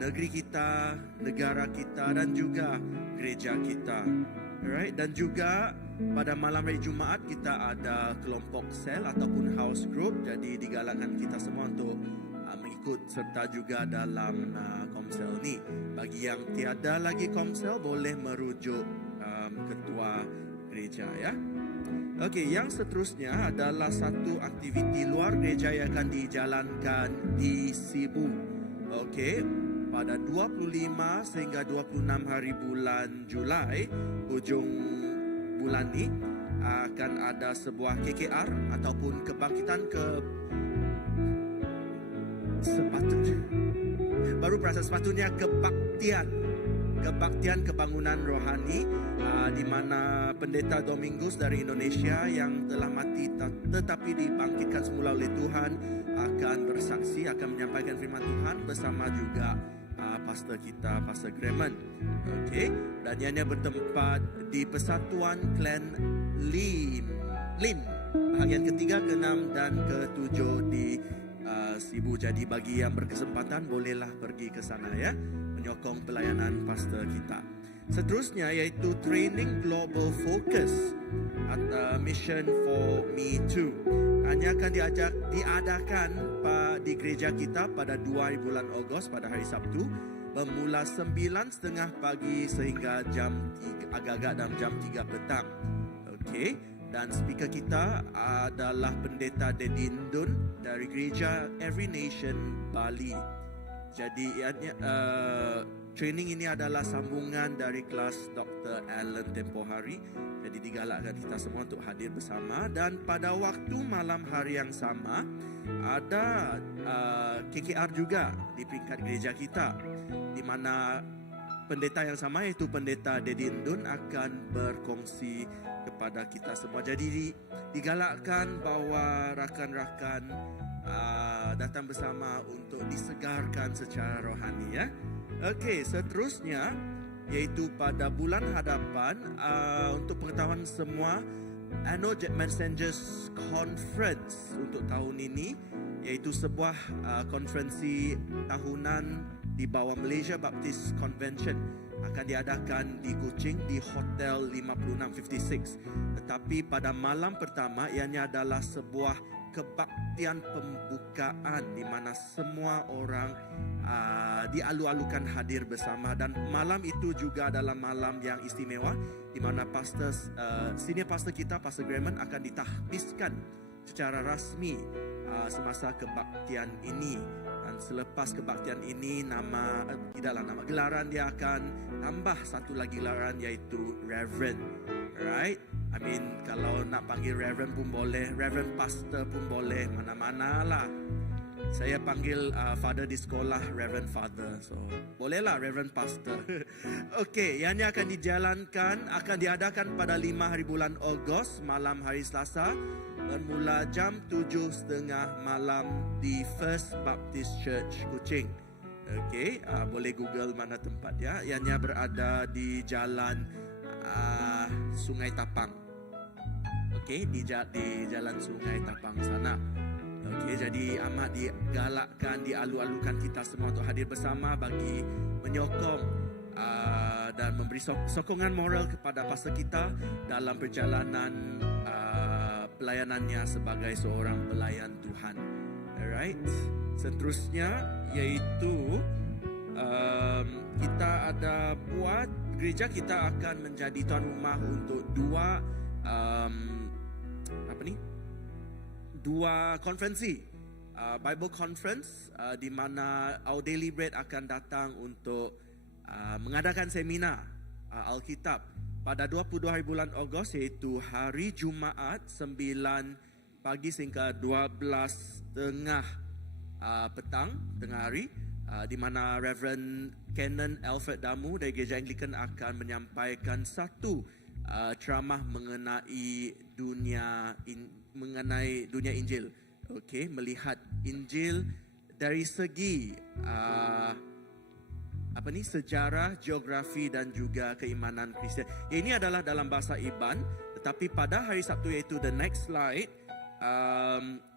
negeri kita, negara kita dan juga gereja kita. Alright, dan juga pada malam hari Jumaat kita ada kelompok sel ataupun house group. Jadi digalakkan kita semua untuk mengikut serta juga dalam komsel ni. Bagi yang tiada lagi komsel boleh merujuk ketua gereja ya. Okey, yang seterusnya adalah satu aktiviti luar gereja yang akan dijalankan di Sibu. Okey, pada 25 sehingga 26 hari bulan Julai, hujung bulan ni akan ada sebuah KKR ataupun kebangkitan sepatutnya kebaktian kebangunan rohani di mana pendeta Domingus dari Indonesia yang telah mati tetapi dibangkitkan semula oleh Tuhan akan bersaksi, akan menyampaikan firman Tuhan bersama juga pastor kita, Pastor Grayman. Okey, dan ianya bertempat di Persatuan Klan Lim bahagian ketiga, ke-6 dan ke-7 di Sibu. Jadi bagi yang berkesempatan bolehlah pergi ke sana ya, menyokong pelayanan pastor kita. Seterusnya iaitu Training Global Focus atau Mission for Me Too. Hanya akan diadakan di gereja kita pada 2 hari bulan Ogos pada hari Sabtu, bermula 9:30 pagi sehingga agak-agak dalam jam 3 petang. Okey, dan speaker kita adalah Pendeta Dedin Dun dari gereja Every Nation Bali. Jadi training ini adalah sambungan dari kelas Dr. Alan tempoh hari. Jadi digalakkan kita semua untuk hadir bersama. Dan pada waktu malam hari yang sama ada KKR juga di peringkat gereja kita, di mana pendeta yang sama iaitu Pendeta Dedin Dun akan berkongsi kepada kita semua. Jadi digalakkan bahawa rakan-rakan datang bersama untuk disegarkan secara rohani ya. Okey, seterusnya iaitu pada bulan hadapan untuk pengetahuan semua, Annual Messengers Conference untuk tahun ini iaitu sebuah konferensi tahunan di bawah Malaysia Baptist Convention akan diadakan di Kuching di Hotel 5656. Tetapi pada malam pertama ianya adalah sebuah kebaktian pembukaan di mana semua orang dialu-alukan hadir bersama, dan malam itu juga adalah malam yang istimewa di mana senior pastor kita, Pastor Graham, akan ditahbiskan secara rasmi semasa kebaktian ini. Dan selepas kebaktian ini nama gelaran dia akan tambah satu lagi gelaran iaitu Reverend. Right? I mean, kalau nak panggil Reverend pun boleh, Reverend Pastor pun boleh, mana-mana lah. Saya panggil father di sekolah Reverend Father. So, bolehlah Reverend Pastor. Okey, yang ini akan diadakan pada 5 hari bulan Ogos, malam hari Selasa, bermula jam 7:30 malam di First Baptist Church Kuching. Okey, boleh Google mana tempat ya. Ianya berada di jalan Sungai Tapang. Okey, di jalan Sungai Tapang sana. Okey, jadi amat digalakkan, dialu-alukan kita semua untuk hadir bersama bagi menyokong dan memberi sokongan moral kepada pastor kita dalam perjalanan pelayanannya sebagai seorang pelayan Tuhan. Alright. Seterusnya iaitu kita ada buat gereja kita akan menjadi tuan rumah untuk dua konferensi, Bible Conference, di mana Our Daily Bread akan datang untuk mengadakan seminar Alkitab pada 22 hari bulan Ogos, iaitu hari Jumaat 9 pagi sehingga 12:30 petang, tengah hari, di mana Reverend Canon Alfred Damu dari Gereja Anglican akan menyampaikan satu ceramah mengenai dunia Injil. Okey, melihat Injil dari segi sejarah, geografi dan juga keimanan Kristian. Ini adalah dalam bahasa Iban, tetapi pada hari Sabtu iaitu the next slide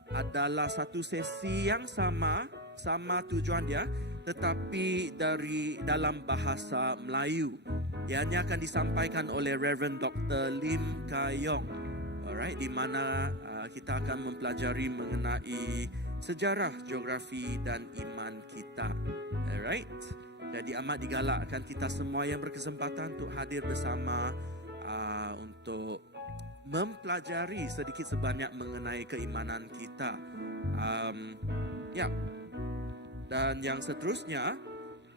adalah satu sesi yang sama tujuan dia, tetapi dalam bahasa Melayu. Ianya akan disampaikan oleh Reverend Dr. Lim Kayong. Alright, di mana kita akan mempelajari mengenai sejarah, geografi dan iman kita. Alright. Jadi amat digalakkan kita semua yang berkesempatan untuk hadir bersama untuk mempelajari sedikit sebanyak mengenai keimanan kita. Dan yang seterusnya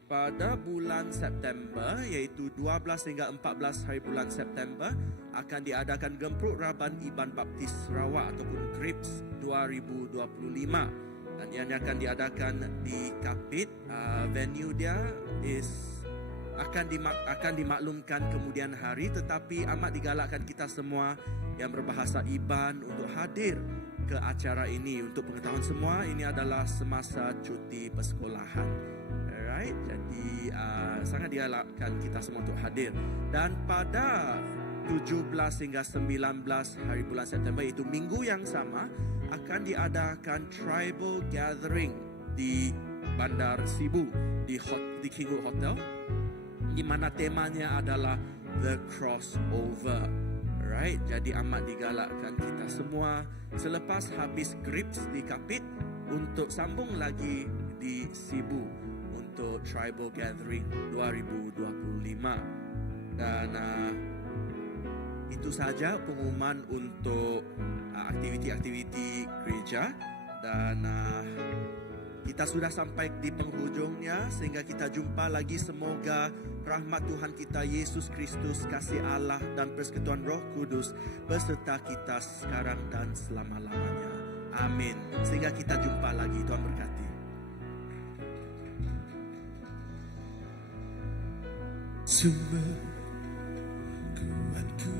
pada bulan September, iaitu 12 hingga 14 hari bulan September, akan diadakan Gempruk Raban Iban Baptis Sarawak ataupun GRIPS 2025. Dan yang akan diadakan di Kapit. Venue dia akan dimaklumkan kemudian hari, tetapi amat digalakkan kita semua yang berbahasa Iban untuk hadir ke acara ini. Untuk pengetahuan semua, ini adalah semasa cuti persekolahan. Alright, jadi sangat digalakkan kita semua untuk hadir. Dan pada 17 hingga 19 hari bulan September, itu minggu yang sama, akan diadakan Tribal Gathering di Bandar Sibu di Kingwood Hotel. di mana temanya adalah the crossover. Right? Jadi amat digalakkan kita semua selepas habis Grips di Kapit untuk sambung lagi di Sibu untuk Tribal Gathering 2025. Dan itu saja pengumuman untuk aktiviti-aktiviti gereja. Dan kita sudah sampai di penghujungnya, sehingga kita jumpa lagi. Semoga rahmat Tuhan kita Yesus Kristus, kasih Allah dan persekutuan Roh Kudus beserta kita sekarang dan selama-lamanya. Amin. Sehingga kita jumpa lagi. Tuhan berkati. Sumber kuatku.